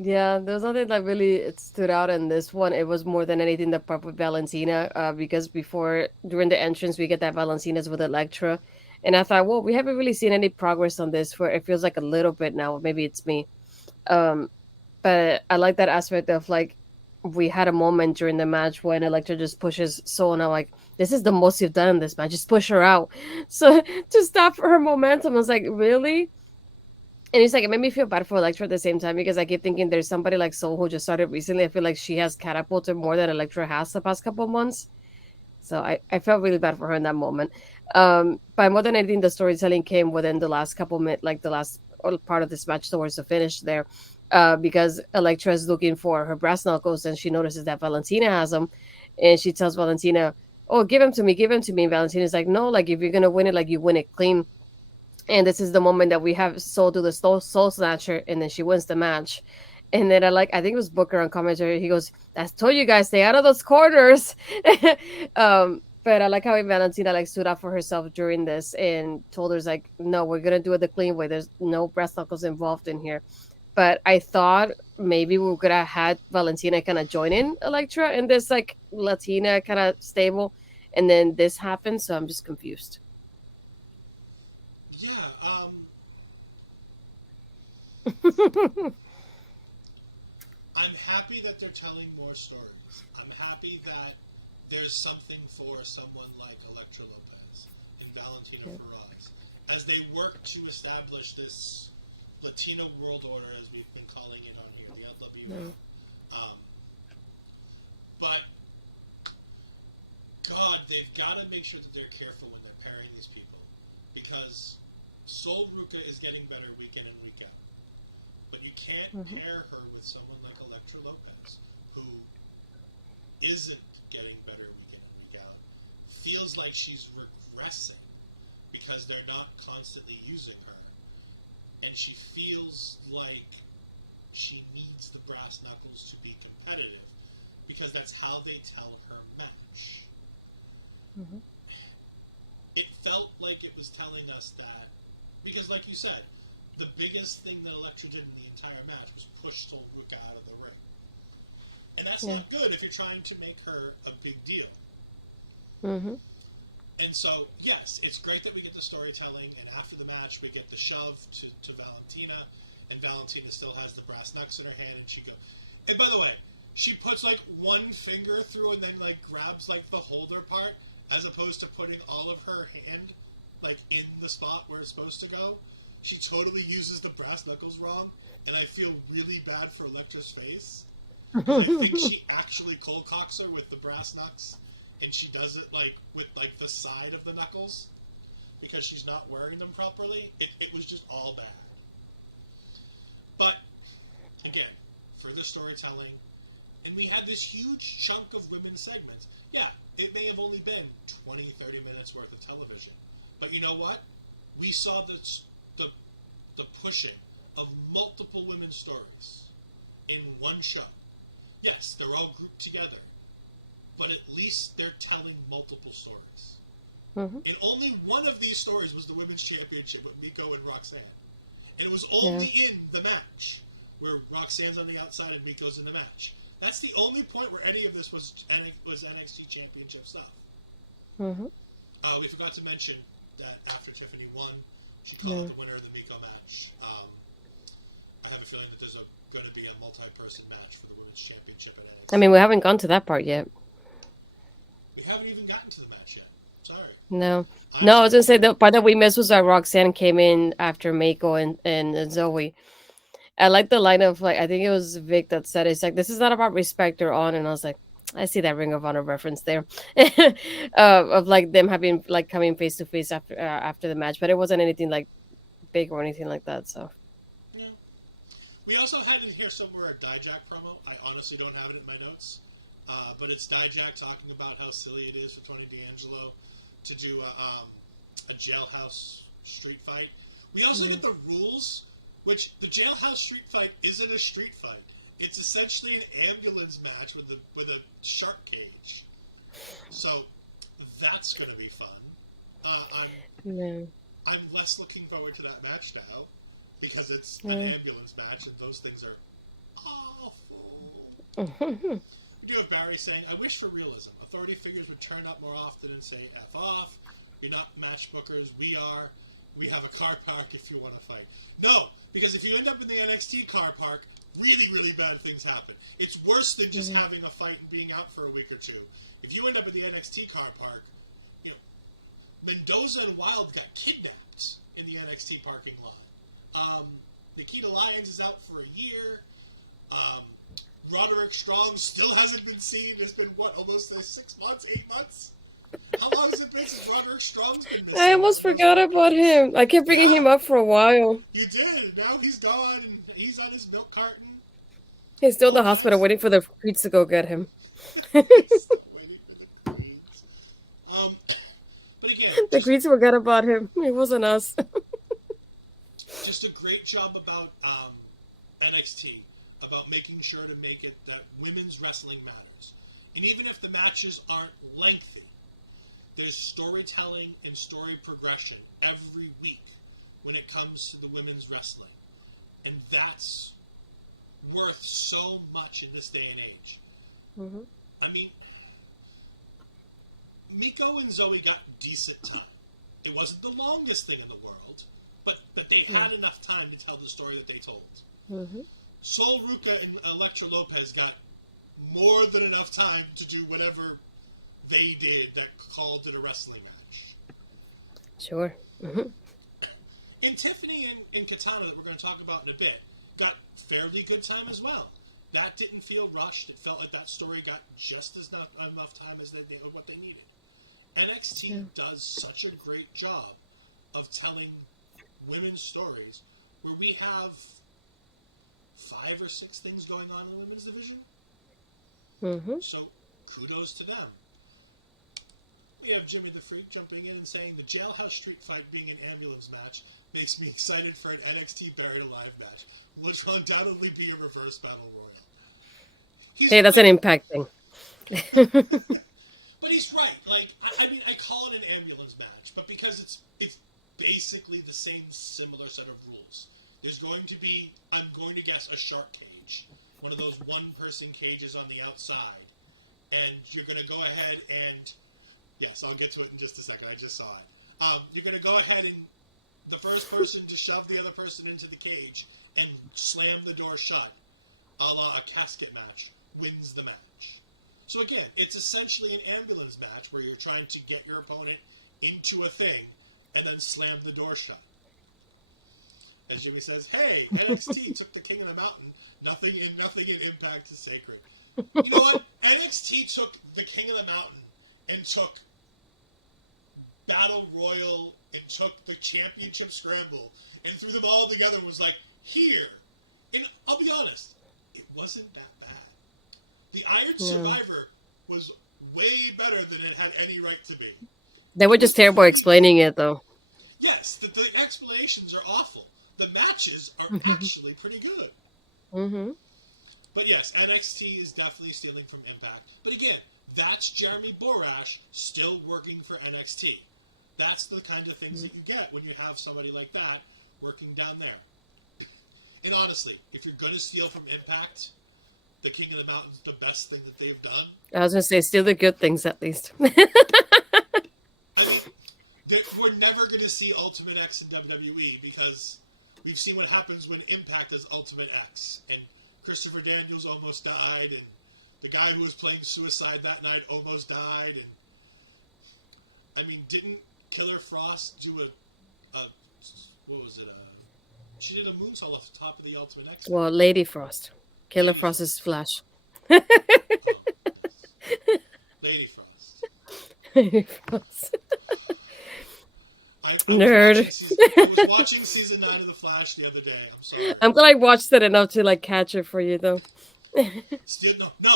Yeah, there was nothing that really it stood out in this one. It was more than anything the part with Valentina, because before during the entrance we get that Valentina's with Elektra, and I thought, well, we haven't really seen any progress on this. For it feels like a little bit now. Maybe it's me, um, but I like that aspect of like we had a moment during the match when Elektra just pushes Soul, and I'm like, this is the most you've done in this match. Just push her out, so to stop her momentum. I was like, really? And it's like it made me feel bad for Elektra at the same time because I keep thinking there's somebody like Soul who just started recently. I feel like she has catapulted more than Elektra has the past couple of months. So I felt really bad for her in that moment. But more than anything, the storytelling came within the last couple minutes, like the last part of this match towards the finish there. Because Elektra is looking for her brass knuckles and she notices that Valentina has them. And she tells Valentina, "Oh, give him to me, give him to me." And Valentina's like, "No, like if you're going to win it, like you win it clean." And this is the moment that we have Soul do the soul snatcher, and then she wins the match. And then I think it was Booker on commentary. He goes, "I told you guys, stay out of those corners." But I like how Valentina like stood up for herself during this and told her like, "No, we're gonna do it the clean way. There's no breast knuckles involved in here." But I thought maybe we could have had Valentina kind of join in Elektra in this like Latina kind of stable, and then this happened. So I'm just confused. Yeah, I'm happy that they're telling more stories. I'm happy that there's something for someone like Elektra Lopez and Valentina Feroz as they work to establish this Latino world order, as we've been calling it on here, the LWO. But God, they've got to make sure that they're careful when they're pairing these people, because Sol Ruca is getting better week in and week out. But you can't pair her with someone like Elektra Lopez, who isn't getting better week in and week out. Feels like she's regressing because they're not constantly using her. And she feels like she needs the brass knuckles to be competitive because that's how they tell her match. It felt like it was telling us that, because like you said, the biggest thing that Elektra did in the entire match was push Sol Ruca out of the ring. And that's not good if you're trying to make her a big deal. And so, yes, it's great that we get the storytelling, and after the match we get the shove to Valentina, and Valentina still has the brass knucks in her hand, and she goes... And by the way, she puts like one finger through and then like grabs like the holder part, as opposed to putting all of her hand like in the spot where it's supposed to go. She totally uses the brass knuckles wrong, and I feel really bad for Elektra's face. I think she actually cold cocks her with the brass knucks, and she does it like with like the side of the knuckles because she's not wearing them properly. It was just all bad. But again, further storytelling, and we had this huge chunk of women's segments. Yeah, it may have only been 20, 30 minutes worth of television, but you know what? We saw the pushing of multiple women's stories in one show. Yes, they're all grouped together, but at least they're telling multiple stories. And only one of these stories was the Women's Championship with Miko and Roxanne. And it was only in the match, where Roxanne's on the outside and Miko's in the match. That's the only point where any of this was NXT Championship stuff. We forgot to mention that after Tiffany won, she called the winner of the Miko match. I have a feeling that there's going to be a multi-person match for the women's championship at NXT. I mean, we haven't gone to that part yet. We haven't even gotten to the match yet. Sorry. No. No, I was gonna say the part that we missed was that Roxanne came in after Mako and Zoe. I like the line of like I think it was Vic that said it's like this is not about respect or honor, and I was like, I see that Ring of Honor reference there, of like them having like coming face to face after the match, but it wasn't anything like big or anything like that. So Yeah. We also had in here somewhere a Dijak promo. I honestly don't have it in my notes, but it's Dijak talking about how silly it is for Tony D'Angelo to do a jailhouse street fight. We also get the rules, which the jailhouse street fight isn't a street fight. It's essentially an ambulance match with a shark cage. So that's going to be fun. I'm less looking forward to that match now because it's an ambulance match and those things are awful. We do have Barry saying, I wish for realism. Authority figures would turn up more often and say, F off. You're not match bookers. We are. We have a car park if you want to fight. No, because if you end up in the NXT car park, really, really bad things happen. It's worse than just having a fight and being out for a week or two. If you end up in the NXT car park, you know, Mendoza and Wilde got kidnapped in the NXT parking lot. Nikita Lyons is out for a year. Roderick Strong still hasn't been seen. It's been, what, almost 6 months, 8 months? How long has it been since Roderick Strong's been missing? I almost forgot about him. I kept bringing him up for a while. You did. Now he's gone and he's on his milk carton. He's still in the hospital waiting for the Creeds to go get him. He's still waiting for the Creeds. But again, The Creeds forgot about him. It wasn't us. just a great job about NXT, about making sure to make it that women's wrestling matters. And even if the matches aren't lengthy, there's storytelling and story progression every week when it comes to the women's wrestling. And that's worth so much in this day and age. I mean, Miko and Zoe got decent time. It wasn't the longest thing in the world, but they had enough time to tell the story that they told. Sol Ruca and Elektra Lopez got more than enough time to do whatever they did that called it a wrestling match. Sure. And Tiffany and Katana, that we're going to talk about in a bit, got fairly good time as well. That didn't feel rushed. It felt like that story got just as enough time as what they needed. NXT does such a great job of telling women's stories where we have 5 or 6 things going on in the women's division. So kudos to them. We have Jimmy the Freak jumping in and saying the jailhouse street fight being an ambulance match makes me excited for an NXT Buried Alive match, which will undoubtedly be a reverse battle royal. Hey, that's an Impact thing. But he's right. Like, I mean, I call it an ambulance match, but because it's basically the same similar set of rules. There's going to be, I'm going to guess, a shark cage. One of those one-person cages on the outside. And you're going to go ahead and... Yes, I'll get to it in just a second. I just saw it. You're going to go ahead and the first person to shove the other person into the cage and slam the door shut, a la a casket match, wins the match. So again, it's essentially an ambulance match where you're trying to get your opponent into a thing and then slam the door shut. As Jimmy says, hey, NXT took the King of the Mountain. Nothing in Impact is sacred. You know what? NXT took the King of the Mountain and took Battle Royal and took the Championship Scramble and threw them all together and was like, here. And I'll be honest, it wasn't that bad. The Iron Survivor was way better than it had any right to be. They were just terrible explaining it, though. Yes, the explanations are awful. The matches are actually pretty good. But yes, NXT is definitely stealing from Impact. But again, that's Jeremy Borash still working for NXT. That's the kind of things that you get when you have somebody like that working down there. And honestly, if you're going to steal from Impact, the King of the Mountain's the best thing that they've done. I was going to say, steal the good things at least. I mean, we're never going to see Ultimate X in WWE because we've seen what happens when Impact does Ultimate X. And Christopher Daniels almost died, and the guy who was playing Suicide that night almost died. And I mean, didn't Killer Frost do a what was it? She did a moonsault off the top of the Ultimate X. Well, Lady Frost. Killer Frost is Flash. Oh. Lady Frost. Lady Frost. I Nerd. was watching season 9 of The Flash the other day. I'm sorry. I'm glad I watched it enough to like catch it for you, though. Still, no.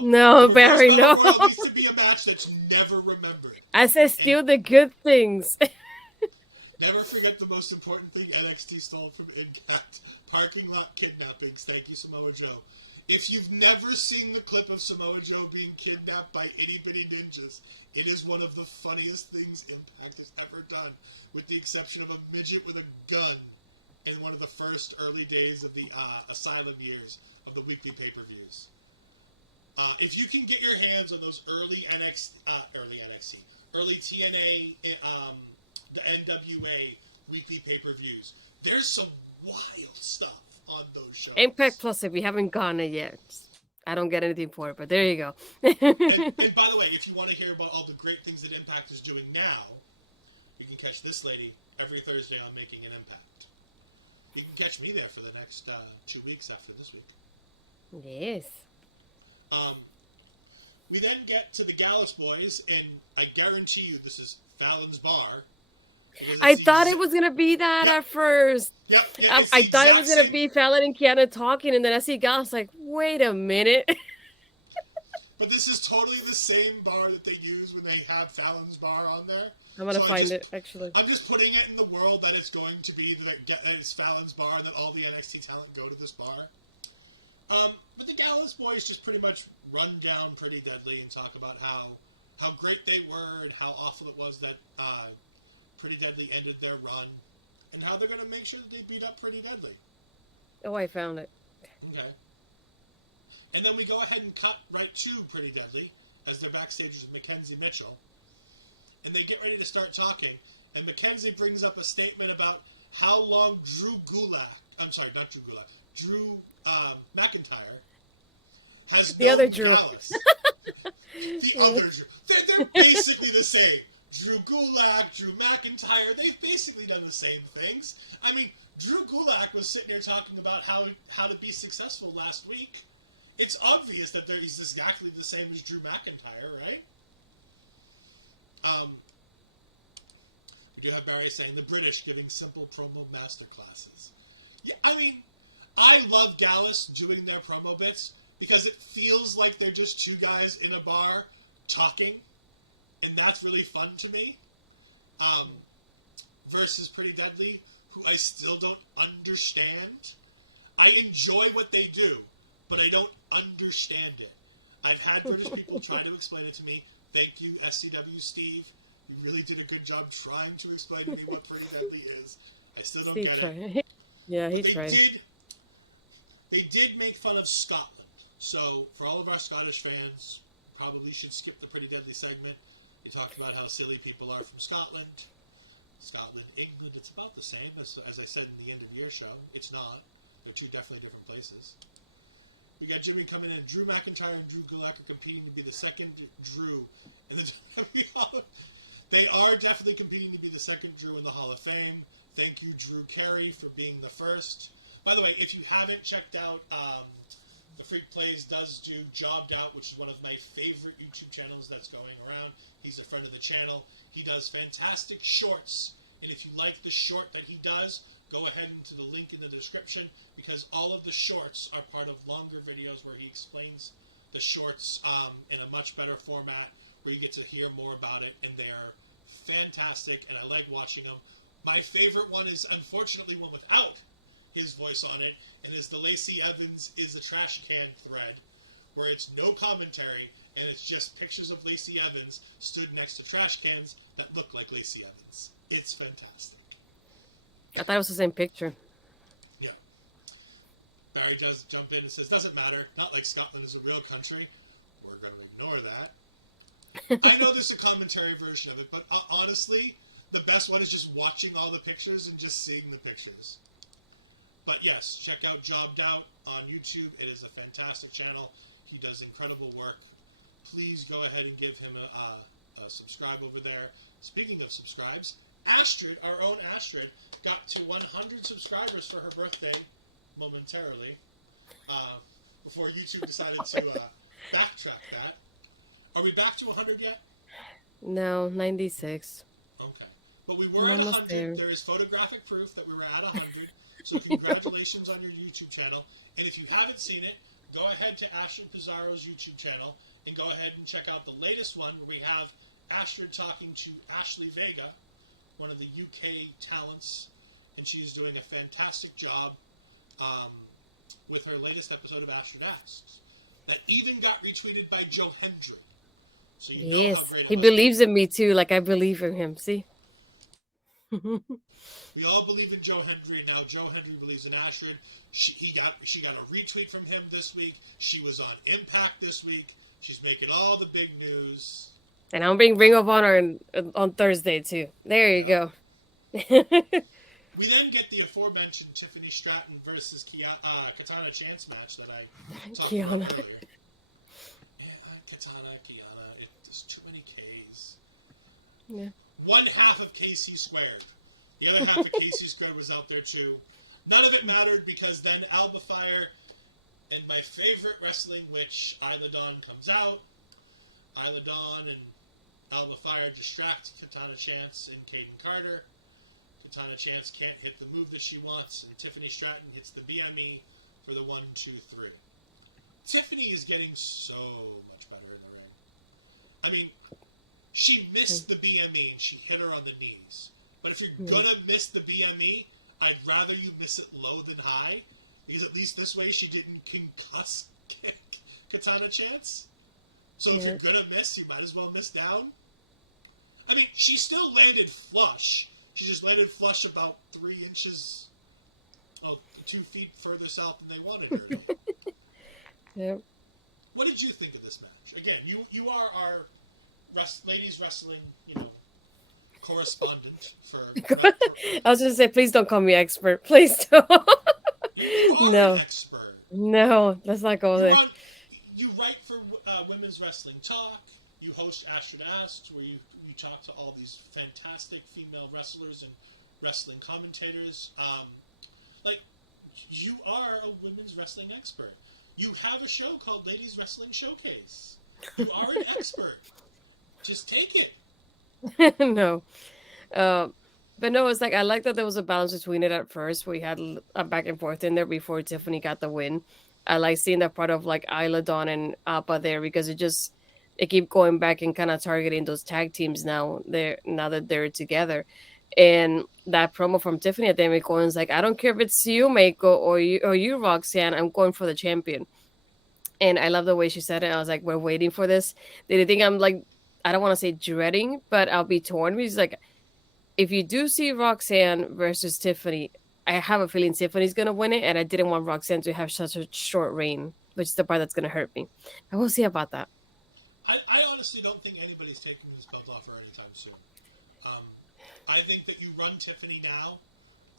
No, The Barry, World no. World needs to be a match that's never remembered. I said steal the good things. Never forget the most important thing NXT stole from Impact. Parking lot kidnappings. Thank you, Samoa Joe. If you've never seen the clip of Samoa Joe being kidnapped by itty bitty ninjas, it is one of the funniest things Impact has ever done, with the exception of a midget with a gun in one of the first early days of the Asylum years of the weekly pay-per-views. If you can get your hands on those early TNA, the NWA weekly pay-per-views, there's some wild stuff on those shows. Impact Plus, if you haven't gone it yet. I don't get anything for it, but there you go. and by the way, if you want to hear about all the great things that Impact is doing now, you can catch this lady every Thursday on Making an Impact. You can catch me there for the next 2 weeks after this week. Yes. We then get to the Gallus Boys, and I guarantee you this is Fallon's bar. I thought it was going to be that at first. Yep. I thought it was going to be Fallon and Kiana talking, and then I see Gallus like, wait a minute. But this is totally the same bar that they use when they have Fallon's bar on there. I'm going to find it, actually. I'm just putting it in the world that it's going to be that it's Fallon's bar and that all the NXT talent go to this bar. But the Gallus Boys just pretty much run down Pretty Deadly and talk about how great they were and how awful it was that Pretty Deadly ended their run, and how they're going to make sure that they beat up Pretty Deadly. Oh, I found it. Okay. And then we go ahead and cut right to Pretty Deadly as they're backstage with Mackenzie Mitchell. And they get ready to start talking. And Mackenzie brings up a statement about how long Drew McIntyre has the other known Drew. Gallus. The other Drew. They're basically the same. Drew Gulak, Drew McIntyre, they've basically done the same things. I mean, Drew Gulak was sitting there talking about how to be successful last week. It's obvious that he's exactly the same as Drew McIntyre, right? We do have Barry saying the British giving simple promo masterclasses. Yeah, I mean, I love Gallus doing their promo bits because it feels like they're just two guys in a bar talking, and that's really fun to me. Versus Pretty Deadly, who I still don't understand. I enjoy what they do, but I don't understand it. I've had British people try to explain it to me. Thank you, SCW Steve. You really did a good job trying to explain to me what Pretty Deadly is. I still don't get it. Yeah, he tried. They did make fun of Scotland. So, for all of our Scottish fans, probably should skip the Pretty Deadly segment. They talked about how silly people are from Scotland. Scotland, England, it's about the same as I said in the end of your show. It's not. They're two definitely different places. We got Jimmy coming in. Drew McIntyre and Drew Gulak are competing to be the second Drew in the WWE Hall of Fame. They are definitely competing to be the second Drew in the Hall of Fame. Thank you, Drew Carey, for being the first. By the way, if you haven't checked out, The Freak Plays does do Jobbed Out, which is one of my favorite YouTube channels that's going around. He's a friend of the channel. He does fantastic shorts. And if you like the short that he does, go ahead into the link in the description, because all of the shorts are part of longer videos where he explains the shorts in a much better format, where you get to hear more about it, and they're fantastic, and I like watching them. My favorite one is, unfortunately, one without his voice on it, and is the Lacey Evans is a trash can thread, where it's no commentary, and it's just pictures of Lacey Evans stood next to trash cans that look like Lacey Evans. It's fantastic. I thought it was the same picture. Yeah. Barry does jump in and says, doesn't matter, not like Scotland is a real country. We're going to ignore that. I know there's a commentary version of it, but honestly, the best one is just watching all the pictures and just seeing the pictures. But yes, check out Jobbed Out on YouTube. It is a fantastic channel. He does incredible work. Please go ahead and give him a subscribe over there. Speaking of subscribes, Astrid, our own Astrid, got to 100 subscribers for her birthday momentarily before YouTube decided to backtrack that. Are we back to 100 yet? No, 96. Okay. But we were at Almost 100. there. There is photographic proof that we were at 100. So congratulations on your YouTube channel. And if you haven't seen it, go ahead to Astrid Pizarro's YouTube channel and go ahead and check out the latest one where we have Astrid talking to Ashley Vega, one of the UK talents, and she's doing a fantastic job with her latest episode of Astrid Asks. That even got retweeted by Joe Hendry. So you know Yes, how great it he was. believes in me too. Like I believe in him. See? We all believe in Joe Hendry, and now Joe Hendry believes in Astrid. She got a retweet from him this week. She was on Impact this week. She's making all the big news. And I'm being Ring of Honor on Thursday too. There you go. We then get the aforementioned Tiffany Stratton versus Katana Chance match that I talked Kiana. about earlier. Yeah, Katana, Kiana. There's too many Ks. Yeah. One half of KC squared. The other half of KC squared was out there too. None of it mattered because then Alba Fire and my favorite wrestling witch, Isla Dawn, comes out. Isla Dawn and Alba Fire distract Katana Chance and Caden Carter. Katana Chance can't hit the move that she wants, and Tiffany Stratton hits the BME for the 1, 2, 3. Tiffany is getting so much better in the ring. I mean, she missed the BME and she hit her on the knees. But if you're gonna miss the BME, I'd rather you miss it low than high, because at least this way she didn't concuss Katana Chance. So if you're gonna miss, you might as well miss down. I mean, she still landed flush. She just landed flush about 3 inches, 2 feet further south than they wanted her to. Yep. What did you think of this match? Again, you are our ladies wrestling, correspondent for. I was gonna say, please don't call me expert. Please don't. You are No. an expert. No, let's not go there. You write for Women's Wrestling Talk. You host Astrid Asks, where you talk to all these fantastic female wrestlers and wrestling commentators. You are a women's wrestling expert. You have a show called Ladies Wrestling Showcase. You are an expert. Just take it. No. But no, it's like I like that there was a balance between it at first. We had a back and forth in there before Tiffany got the win. I like seeing that part of like Isla Dawn and Appa there because it keep going back and kind of targeting those tag teams now that they're together. And that promo from Tiffany at the end, Cohen's like, I don't care if it's you, Mako, or you, Roxanne, I'm going for the champion. And I love the way she said it. I was like, we're waiting for this. Did you think I'm like, I don't want to say dreading, but I'll be torn. Because like, if you do see Roxanne versus Tiffany, I have a feeling Tiffany's going to win it. And I didn't want Roxanne to have such a short reign, which is the part that's going to hurt me. I will see about that. I honestly don't think anybody's taking this belt off her anytime soon. I think that you run Tiffany now,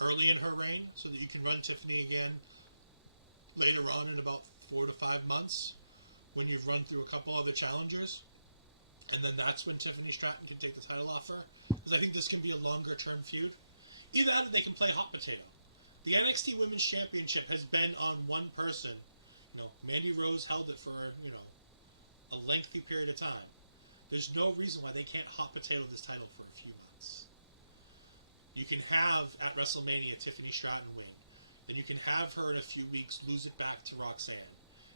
early in her reign, so that you can run Tiffany again later on in about 4 to 5 months when you've run through a couple other challengers. And then that's when Tiffany Stratton can take the title off her. Because I think this can be a longer-term feud. Either that or they can play hot potato. The NXT Women's Championship has been on one person. Mandy Rose held it for, a lengthy period of time. There's no reason why they can't hot potato this title for a few months. You can have, at WrestleMania, Tiffany Stratton win. And you can have her in a few weeks lose it back to Roxanne.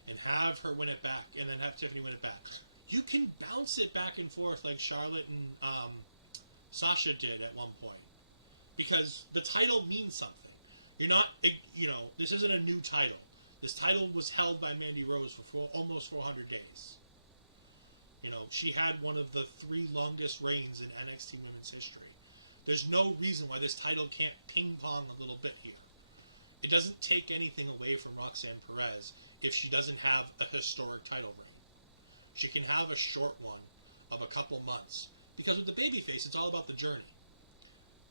And have her win it back, and then have Tiffany win it back. You can bounce it back and forth like Charlotte and Sasha did at one point. Because the title means something. You're not, this isn't a new title. This title was held by Mandy Rose for almost 400 days. She had one of the 3 longest reigns in NXT Women's history. There's no reason why this title can't ping-pong a little bit here. It doesn't take anything away from Roxanne Perez if she doesn't have a historic title reign. She can have a short one of a couple months. Because with the babyface, it's all about the journey.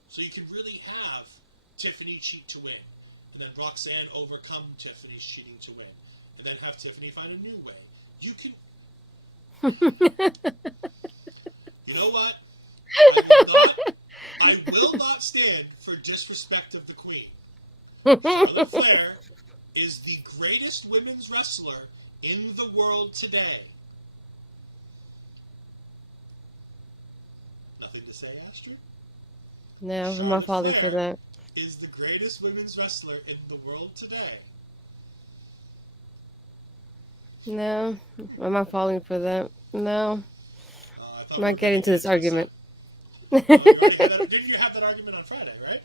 So you can really have Tiffany cheat to win, and then Roxanne overcome Tiffany's cheating to win, and then have Tiffany find a new way. You can. You know what? I will not stand for disrespect of the Queen. Charlotte Flair is the greatest women's wrestler in the world today. Nothing to say, Astrid? No, I'm Charlotte not falling Flair for that. is the greatest women's wrestler in the world today. No, I'm not falling for that. No, I'm I'm not getting into this argument. Didn't you have that argument on Friday, right?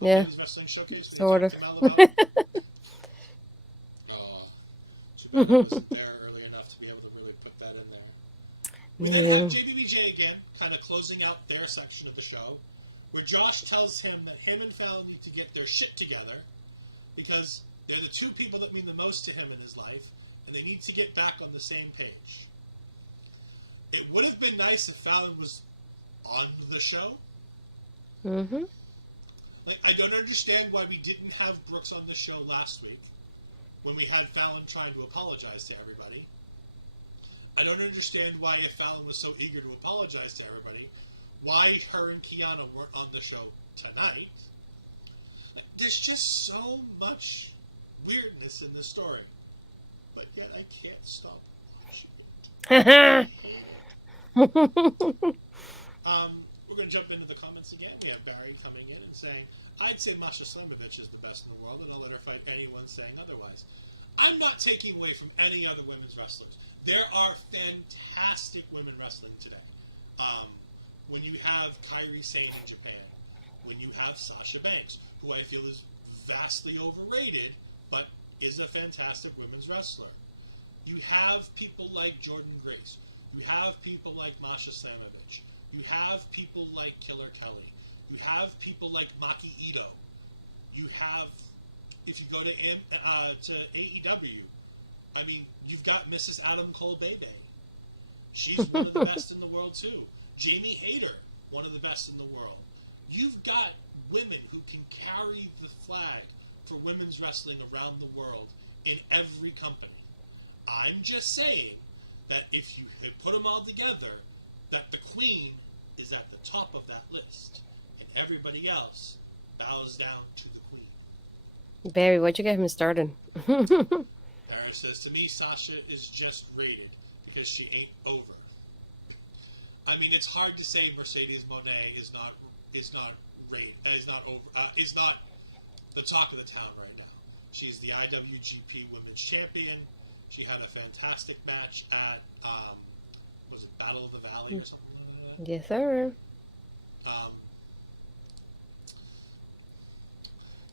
Yeah, Women's Wrestling Showcase. sort of. Too bad I wasn't there early enough to be able to really put that in there. We then have JBBJ again, kind of closing out their section of the show, where Josh tells him that him and Fallon need to get their shit together because they're the two people that mean the most to him in his life, and they need to get back on the same page. It would have been nice if Fallon was on the show. Mm-hmm. Like, I don't understand why we didn't have Brooks on the show last week when we had Fallon trying to apologize to everybody. I don't understand why, if Fallon was so eager to apologize to everybody, why her and Kiana weren't on the show tonight. Like, there's just so much weirdness in this story. But yet I can't stop watching it. We're going to jump into the comments again. We have Barry coming in and saying, I'd say Masha Slamovich is the best in the world, and I'll let her fight anyone saying otherwise. I'm not taking away from any other women's wrestlers. There are fantastic women wrestling today. When you have Kairi Sane in Japan, when you have Sasha Banks, who I feel is vastly overrated, but is a fantastic women's wrestler. You have people like Jordan Grace. You have people like Masha Slamovich. You have people like Killer Kelly. You have people like Maki Ito. You have, if you go to AEW, I mean, you've got Mrs. Adam Cole Bebe. She's one of the best in the world too. Jamie Hayter, one of the best in the world. You've got women who can carry the flag for women's wrestling around the world in every company. I'm just saying that if you had put them all together, that the Queen is at the top of that list, and everybody else bows down to the Queen. Barry, why'd you get him started? Paris says, to me, Sasha is just rated because she ain't over. I mean, it's hard to say Mercedes Moné is not the talk of the town right now. She's the IWGP Women's Champion. She had a fantastic match at was it Battle of the Valley or something like that? Yes, sir.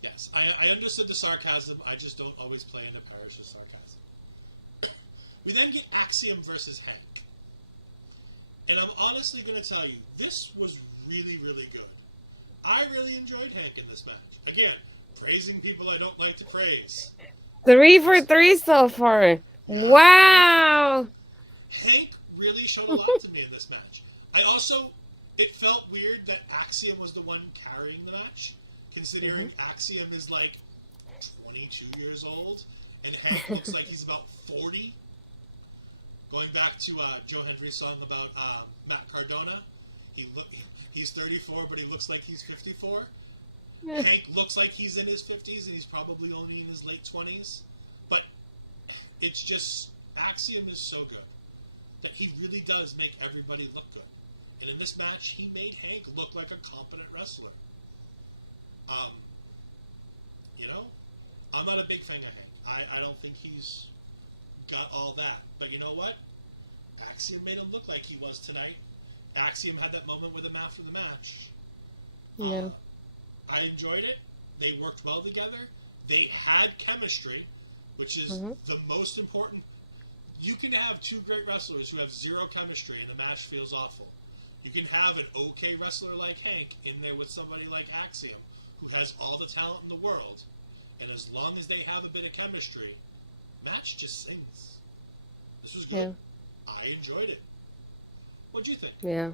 Yes, I understood the sarcasm. I just don't always play into Parrish's sarcasm. We then get Axiom versus Hank. And I'm honestly going to tell you, this was really, really good. I really enjoyed Hank in this match. Again, praising people I don't like to praise. 3 for 3 so far. Wow. Hank really showed a lot to me in this match. It felt weird that Axiom was the one carrying the match, considering Axiom is like 22 years old, and Hank looks like he's about 40. Going back to Joe Hendry's song about Matt Cardona, he's 34, but he looks like he's 54. Hank looks like he's in his 50s, and he's probably only in his late 20s. But it's just, Axiom is so good that he really does make everybody look good. And in this match, he made Hank look like a competent wrestler. I'm not a big fan of Hank. I don't think he's got all that. But you know what? Axiom made him look like he was tonight. Axiom had that moment with him after the match. Yeah. I enjoyed it. They worked well together. They had chemistry, which is the most important. You can have two great wrestlers who have zero chemistry and the match feels awful. You can have an okay wrestler like Hank in there with somebody like Axiom, who has all the talent in the world, and as long as they have a bit of chemistry, match just sings. This was good. Yeah. I enjoyed it. What'd you think? Yeah.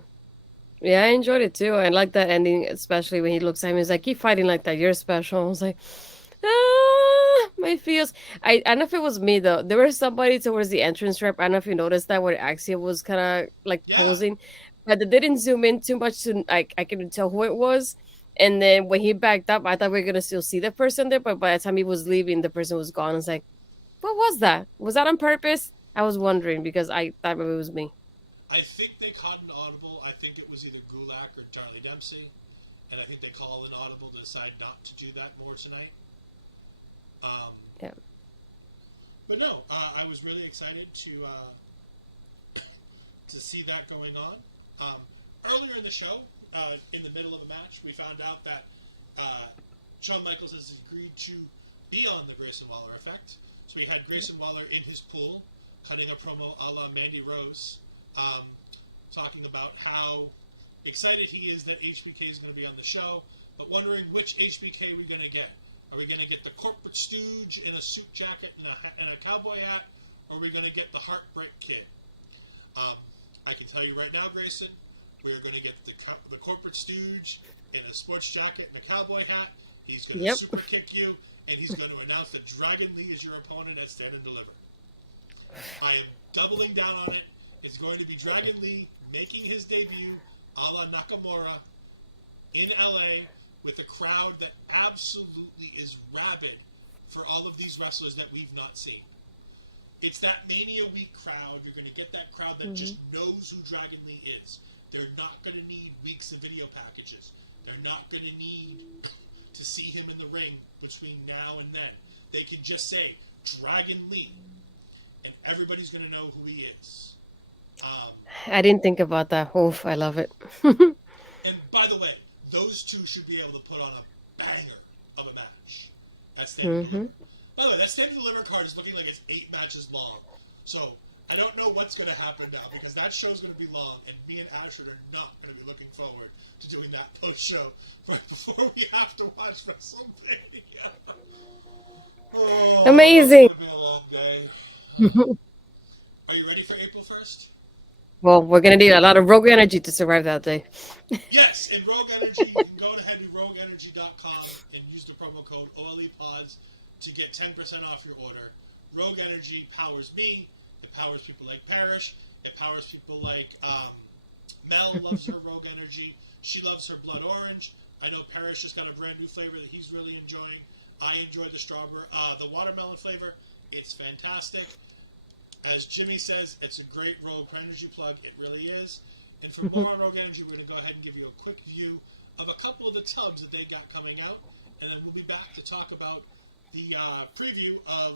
Yeah, I enjoyed it too. I like that ending, especially when he looks at him. He's like, "Keep fighting like that. You're special." I was like, my feels. I don't know if it was me though. There was somebody towards the entrance ramp. I don't know if you noticed that where Axia was kind of like Yeah. posing, but they didn't zoom in too much to like I couldn't tell who it was. And then when he backed up, I thought we were gonna still see the person there, but by the time he was leaving, the person was gone. I was like, "What was that? Was that on purpose?" I was wondering because I thought maybe it was me. I think they caught an audible. I think it was either Gulak or Charlie Dempsey, and I think they called an audible to decide not to do that more tonight. Um, Yeah. but no, I was really excited to see that going on. Earlier in the show, in the middle of the match, we found out that Shawn Michaels has agreed to be on the Grayson Waller effect. So we had Grayson Waller in his pool, cutting a promo a la Mandy Rose, talking about how excited he is that HBK is going to be on the show, but wondering which HBK we're going to get. Are we going to get the corporate stooge in a suit jacket and a cowboy hat, or are we going to get the Heartbreak Kid? I can tell you right now, Grayson, we're going to get the corporate stooge in a sports jacket and a cowboy hat. He's going to super kick you, and he's going to announce that Dragon Lee is your opponent at Stand and Deliver. I am doubling down on it. It's going to be Dragon Lee making his debut a la Nakamura in LA with a crowd that absolutely is rabid for all of these wrestlers that we've not seen. It's that Mania Week crowd. You're going to get that crowd that just knows who Dragon Lee is. They're not going to need weeks of video packages. They're not going to need to see him in the ring between now and then. They can just say, Dragon Lee, and everybody's going to know who he is. I didn't think about that. Oof, I love it. And by the way, those two should be able to put on a banger of a match. That's Stand and Deliver. By the way, that Stand and Deliver card is looking like it's 8 matches long. So I don't know what's going to happen now because that show's going to be long, and me and Astrid are not going to be looking forward to doing that post show right before we have to watch WrestleMania. Oh, Amazing. It's going to be a long day. Are you ready for April 1st? Well, we're gonna need a lot of rogue energy to survive that day. Yes, in Rogue Energy, you can go ahead to rogueenergy.com and use the promo code OLEPODS to get 10% off your order. Rogue Energy powers me. It powers people like Parrish. It powers people like Mel loves her Rogue Energy. She loves her Blood Orange. I know Parrish just got a brand new flavor that he's really enjoying. I enjoy the the watermelon flavor. It's fantastic. As Jimmy says, it's a great Rogue Energy plug. It really is. And for more on Rogue Energy, we're going to go ahead and give you a quick view of a couple of the tubs that they got coming out. And then we'll be back to talk about the preview of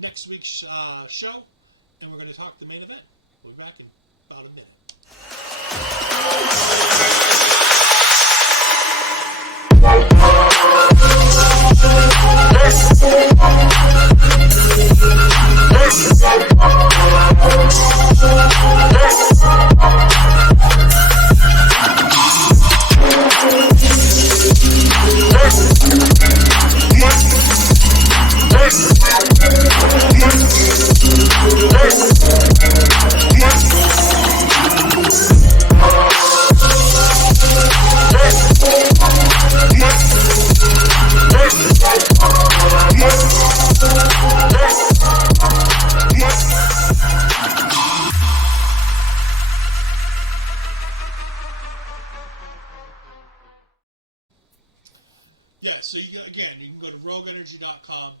next week's show. And we're going to talk the main event. We'll be back in about a minute. Yeah, so you can go to rogueenergy.com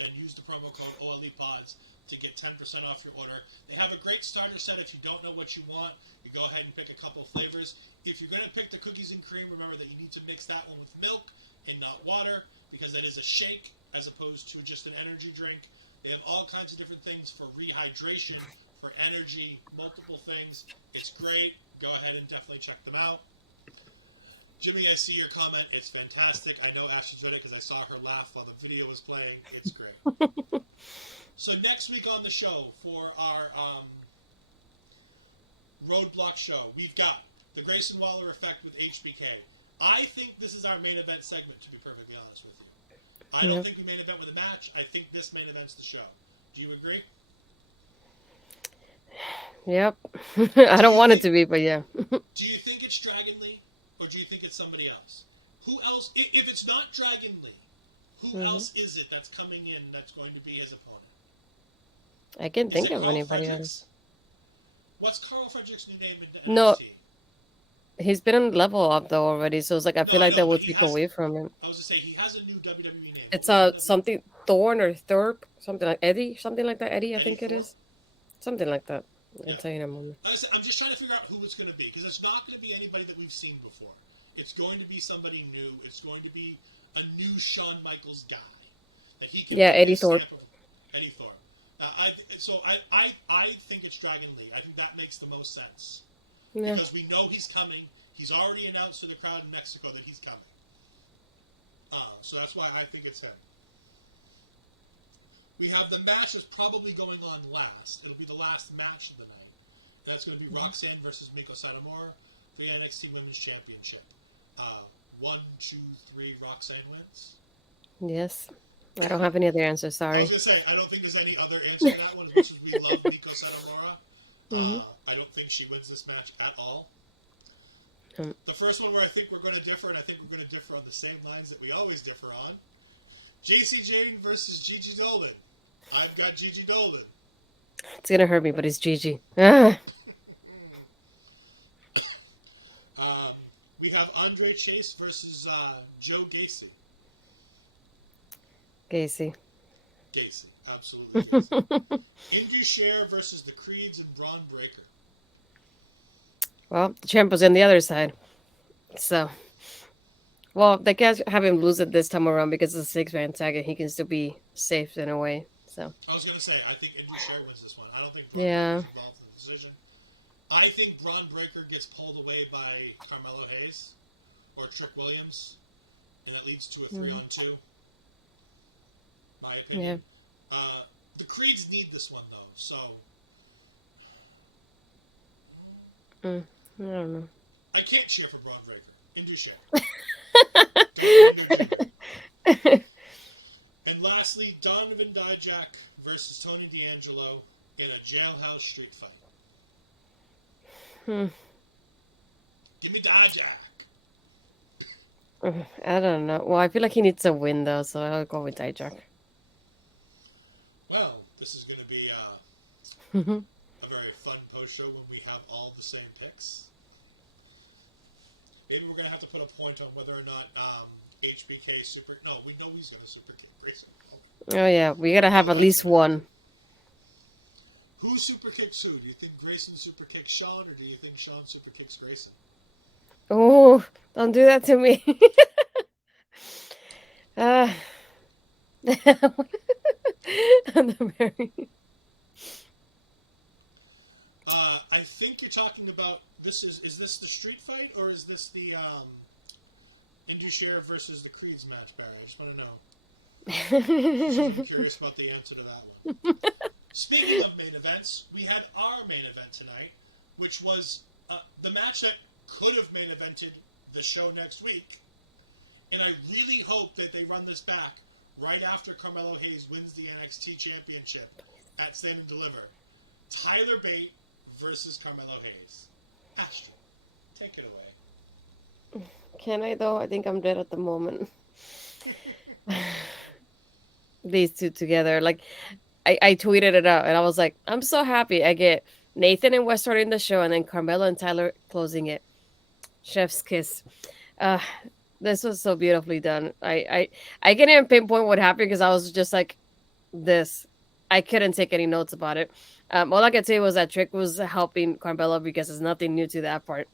and use the promo code OLEPODS to get 10% off your order. They have a great starter set. If you don't know what you want, you go ahead and pick a couple flavors. If you're going to pick the cookies and cream, remember that you need to mix that one with milk and not water because that is a shake as opposed to just an energy drink. They have all kinds of different things for rehydration, for energy, multiple things. It's great. Go ahead and definitely check them out. Jimmy, I see your comment. It's fantastic. I know Ashley did it because I saw her laugh while the video was playing. It's great. So next week on the show for our Roadblock show, we've got the Grayson Waller effect with HBK. I think this is our main event segment, to be perfectly honest with you. I don't think we main event with a match. I think this main event's the show. Do you agree? Yep. I don't want it to be, but yeah. Do you think it's Dragon Lee, or do you think it's somebody else? Who else? If it's not Dragon Lee, who else is it that's coming in that's going to be his opponent? I can't Is think it of Carl anybody Fredericks? else. What's Carl Fredericks' new name in No, NXT? he's been on level up though already, so it's like I No, feel I like know, that but would he take has. away from him. I was to say he has a new WWE name. It's What was the something Thorn or Thorpe, something like Eddie, something like that. Eddie, I Eddie think it Thorpe? is. Something like that. I'll Yeah. tell you in a moment. I'm just trying to figure out who it's going to be, because it's not going to be anybody that we've seen before. It's going to be somebody new. It's going to be a new Shawn Michaels guy that he can. Yeah, put Eddie his Thorpe. stamp of- Eddie Thorpe. I think it's Dragon Lee. I think that makes the most sense Yeah. because we know he's coming. He's already announced to the crowd in Mexico that he's coming. So that's why I think it's him. We have the match that's probably going on last. It'll be the last match of the night. And that's going to be Roxanne versus Miko Satomura for the NXT Women's Championship. 1, 2, 3, Roxanne wins. Yes. I don't have any other answers. I Sorry. was going to say, I don't think there's any other answer to that one. As much as we love Miko Satomura, I don't think she wins this match at all. The first one where I think we're going to differ, and I think we're going to differ on the same lines that we always differ on. JC Jane versus Gigi Dolan. I've got Gigi Dolan. It's gonna hurt me, but it's Gigi. Ah. We have Andre Chase versus Joe Gacy. Gacy. Gacy, absolutely Gacy. Indie Share versus the Creeds and Braun Breaker. Well, the champ was on the other side. So, well, they can't have him lose it this time around because it's a 6-man tag and he can still be safe in a way. So, I was going to say, I think Indie Share wins this one. I don't think Braun yeah. Breaker's involved in the decision. I think Braun Breaker gets pulled away by Carmelo Hayes or Trick Williams, and that leads to a 3-on-2. My opinion. Yeah. The Creeds need this one, though, so... I don't know. I can't cheer for Braun Breaker. Indie Share. And lastly, Donovan Dijak versus Tony D'Angelo in a jailhouse street fight. Give me Dijak. I don't know. Well, I feel like he needs a win though, so I'll go with Dijak. Well, this is going to be a very fun post show when we have all the same picks. Maybe we're going to have to put a point on whether or not HBK super. No, we know he's going to super kick Grayson. Oh yeah, we gotta have at least one. Who super kicks who? Do you think Grayson super kicks Sean, or do you think Sean super kicks Grayson? Oh, don't do that to me. I think you're talking about this is this the street fight or is this the Indusher versus the Creeds match, Barry? I just want to know. I'm curious about the answer to that one. Speaking of main events, we had our main event tonight, which was the match that could have main evented the show next week. And I really hope that they run this back right after Carmelo Hayes wins the NXT Championship at Stand and Deliver. Tyler Bate versus Carmelo Hayes. Ashton, take it away. Can I though? I think I'm dead at the moment. These two together. Like I tweeted it out and I was like, I'm so happy. I get Nathan and Wes starting the show and then Carmelo and Tyler closing it. Chef's kiss. This was so beautifully done. I can't even pinpoint what happened because I was just like this. I couldn't take any notes about it. All I could say was that Trick was helping Carmelo because there's nothing new to that part.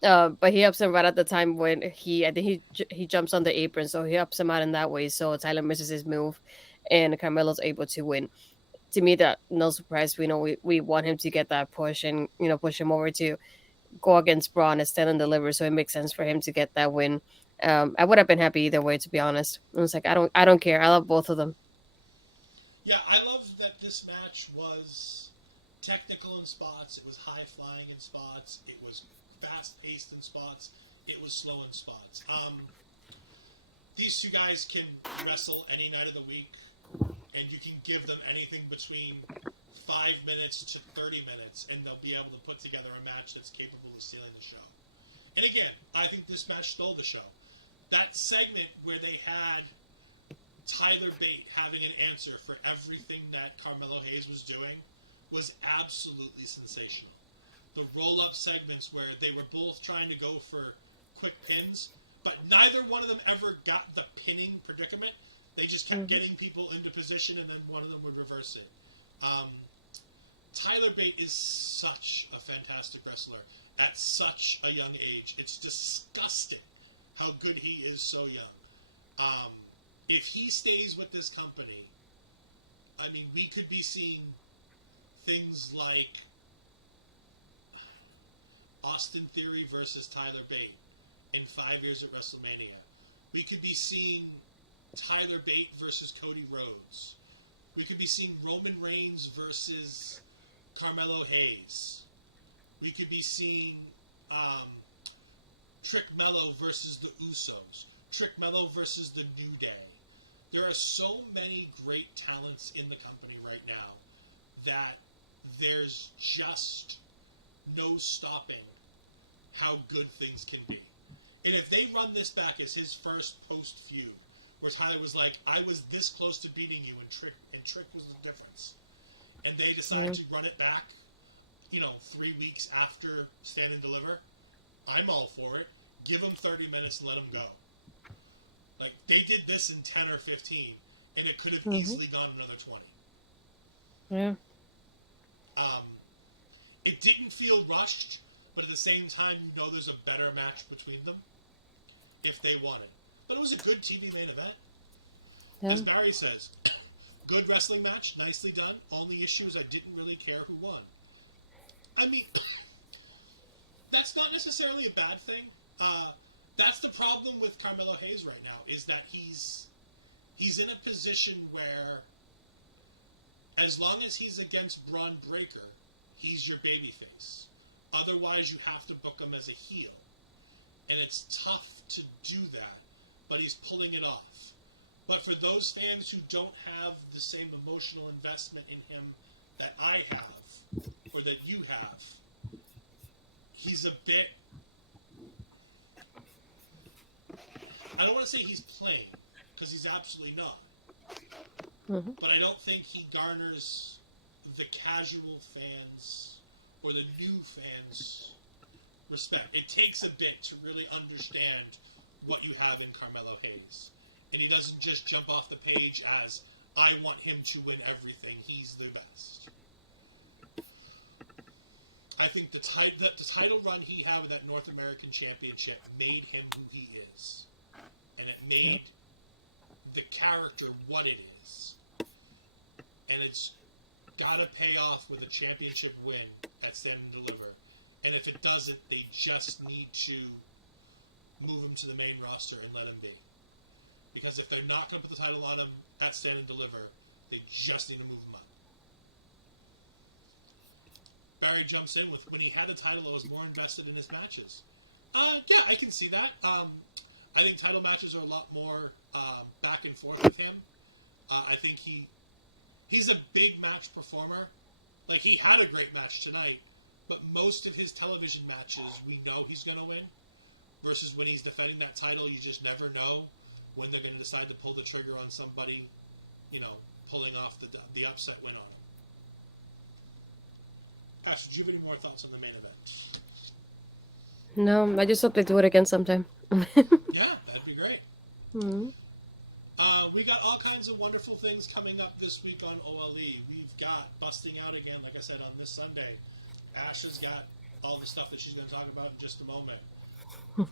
But he helps him right at the time when I think he jumps on the apron, so he helps him out in that way. So Tyler misses his move, and Carmelo's able to win. To me, that no surprise. We want him to get that push and push him over to go against Braun and Stand and Deliver. So it makes sense for him to get that win. I would have been happy either way, to be honest. I was like, I don't care. I love both of them. Yeah, I love that this match was technical in spots. It was high flying in spots. It was fast paced in spots. It was slow in spots. These two guys can wrestle any night of the week, and you can give them anything between 5 minutes to 30 minutes, and they'll be able to put together a match that's capable of stealing the show. And again, I think this match stole the show. That segment where they had Tyler Bate having an answer for everything that Carmelo Hayes was doing was absolutely sensational. The roll-up segments where they were both trying to go for quick pins, but neither one of them ever got the pinning predicament. They just kept getting people into position, and then one of them would reverse it. Tyler Bate is such a fantastic wrestler at such a young age. It's disgusting how good he is so young. If he stays with this company, I mean, we could be seeing things like Austin Theory versus Tyler Bate in 5 years at WrestleMania. We could be seeing Tyler Bate versus Cody Rhodes. We could be seeing Roman Reigns versus Carmelo Hayes. We could be seeing Trick Mello versus the Usos. Trick Mello versus the New Day. There are so many great talents in the company right now that there's just no stopping how good things can be. And if they run this back as his first post-feud, where Tyler was like, I was this close to beating you, and Trick was the difference, and they decided to run it back, 3 weeks after Stand and Deliver, I'm all for it. Give them 30 minutes and let them go. Like, they did this in 10 or 15, and it could have easily gone another 20. Yeah. It didn't feel rushed, but at the same time, there's a better match between them if they won it. But it was a good TV main event. Yeah. As Barry says, good wrestling match, nicely done. Only issue is I didn't really care who won. I mean, that's not necessarily a bad thing. That's the problem with Carmelo Hayes right now, is that he's in a position where, as long as he's against Braun Breaker, he's your babyface. Otherwise, you have to book him as a heel. And it's tough to do that, but he's pulling it off. But for those fans who don't have the same emotional investment in him that I have, or that you have, he's a bit... I don't want to say he's playing, because he's absolutely not. But I don't think he garners the casual fans or the new fans respect. It takes a bit to really understand what you have in Carmelo Hayes. And he doesn't just jump off the page as, I want him to win everything, he's the best. I think the title run he had with that North American Championship made him who he is. And it made the character what it is. And it's got to pay off with a championship win at Stand and Deliver. And if it doesn't, they just need to move him to the main roster and let him be. Because if they're not going to put the title on him at Stand and Deliver, they just need to move him up. Barry jumps in with, when he had the title, I was more invested in his matches. Yeah, I can see that. I think title matches are a lot more back and forth with him. I think he's a big match performer. Like, he had a great match tonight, but most of his television matches, we know he's going to win. Versus when he's defending that title, you just never know when they're going to decide to pull the trigger on somebody, pulling off the upset win on him. Ash, do you have any more thoughts on the main event? No, I just hope they do it again sometime. Yeah, that'd be great. We got all kinds of wonderful things coming up this week on OLE. We've got Busting Out again, like I said, on this Sunday. Ash has got all the stuff that she's going to talk about in just a moment.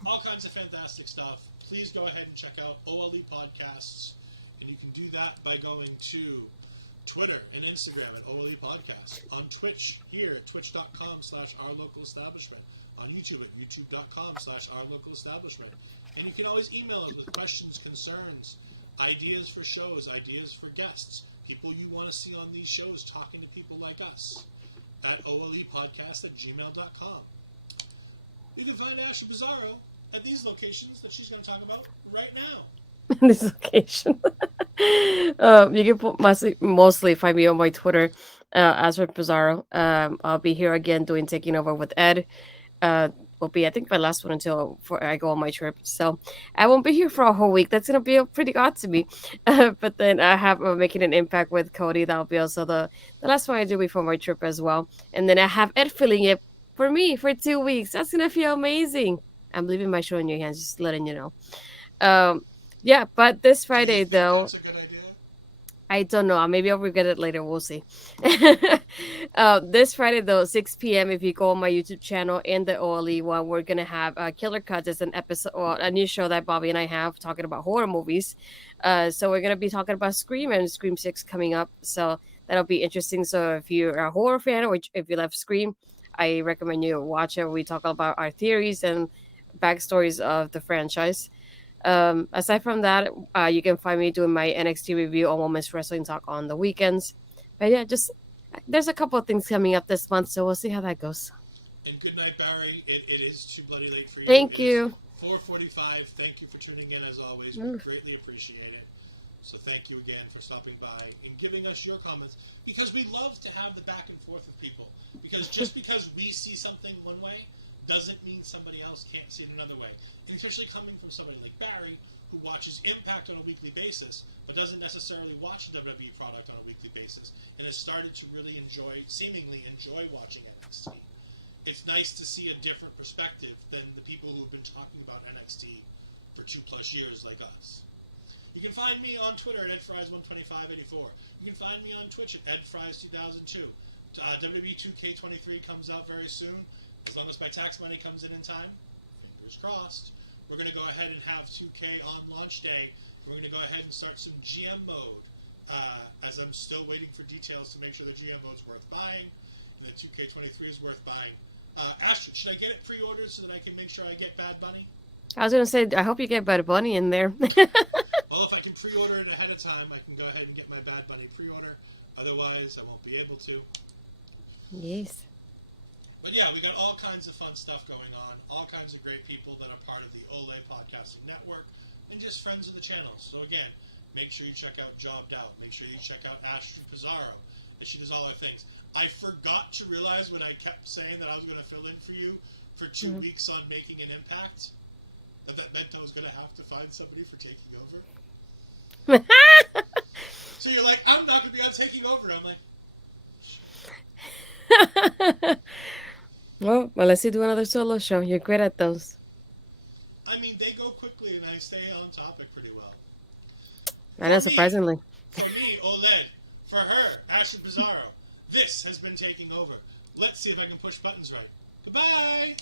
All kinds of fantastic stuff. Please go ahead and check out OLE Podcasts. And you can do that by going to Twitter and Instagram at OLE Podcasts. On Twitch here at twitch.com/ourlocalestablishment. On YouTube at youtube.com/ourlocalestablishment. And you can always email us with questions, concerns, ideas for shows, ideas for guests, people you want to see on these shows talking to people like us at OLEpodcast@gmail.com. You can find Astrid Pizarro at these locations that she's going to talk about right now. This location. You can mostly find me on my Twitter Astrid Pizarro. I'll be here again doing Taking Over with Ed. Will be, I think, my last one until I go on my trip. So I won't be here for a whole week. That's gonna be pretty odd to me. But then I have Making an Impact with Cody. That'll be also the last one I do before my trip as well. And then I have Ed filling it for me for 2 weeks. That's gonna feel amazing. I'm leaving my show in your hands, just letting you know. Yeah, but this Do you Friday think though, that's a good idea? I don't know. Maybe I'll regret it later. We'll see. This Friday, though, 6 p.m., if you go on my YouTube channel in the OLE one, we're going to have Killer Cuts. It's an episode, or a new show that Bobby and I have talking about horror movies. So we're going to be talking about Scream and Scream 6 coming up. So that'll be interesting. So if you're a horror fan or if you love Scream, I recommend you watch it. We talk about our theories and backstories of the franchise. Aside from that, you can find me doing my NXT review on Women's Wrestling Talk on the weekends. But yeah, just there's a couple of things coming up this month, so we'll see how that goes. And good night, Barry. It is too bloody late for you. Thank you. 4:45. Thank you for tuning in as always. We greatly appreciate it. So thank you again for stopping by and giving us your comments, because we love to have the back and forth with people. Because just because we see something one way doesn't mean somebody else can't see it another way. And especially coming from somebody like Barry, who watches Impact on a weekly basis, but doesn't necessarily watch the WWE product on a weekly basis, and has started to really seemingly enjoy watching NXT. It's nice to see a different perspective than the people who have been talking about NXT for 2+ years like us. You can find me on Twitter at EdFries12584. You can find me on Twitch at EdFries2002. WWE 2K23 comes out very soon. As long as my tax money comes in time, fingers crossed, we're going to go ahead and have 2K on launch day. We're going to go ahead and start some GM mode, as I'm still waiting for details to make sure the GM mode is worth buying, and the 2K23 is worth buying. Astrid, should I get it pre-ordered so that I can make sure I get Bad Bunny? I was gonna say, I hope you get Bad Bunny in there. Well, if I can pre-order it ahead of time, I can go ahead and get my Bad Bunny pre-order. Otherwise, I won't be able to. Yes. But yeah, we got all kinds of fun stuff going on, all kinds of great people that are part of the OL'Ed Podcasting Network, and just friends of the channel. So again, make sure you check out Jobbed Out. Make sure you check out Astrid Pizarro, and she does all her things. I forgot to realize when I kept saying that I was going to fill in for you for 2 weeks on Making an Impact, that meant I was going to have to find somebody for taking over. So you're like, I'm not going to be on Taking Over. I'm like... Well, unless you do another solo show, you're great at those. I mean, they go quickly, and I stay on topic pretty well. I know, surprisingly. For me, OL'Ed. For her, Astrid Pizarro. This has been Taking Over. Let's see if I can push buttons right. Goodbye!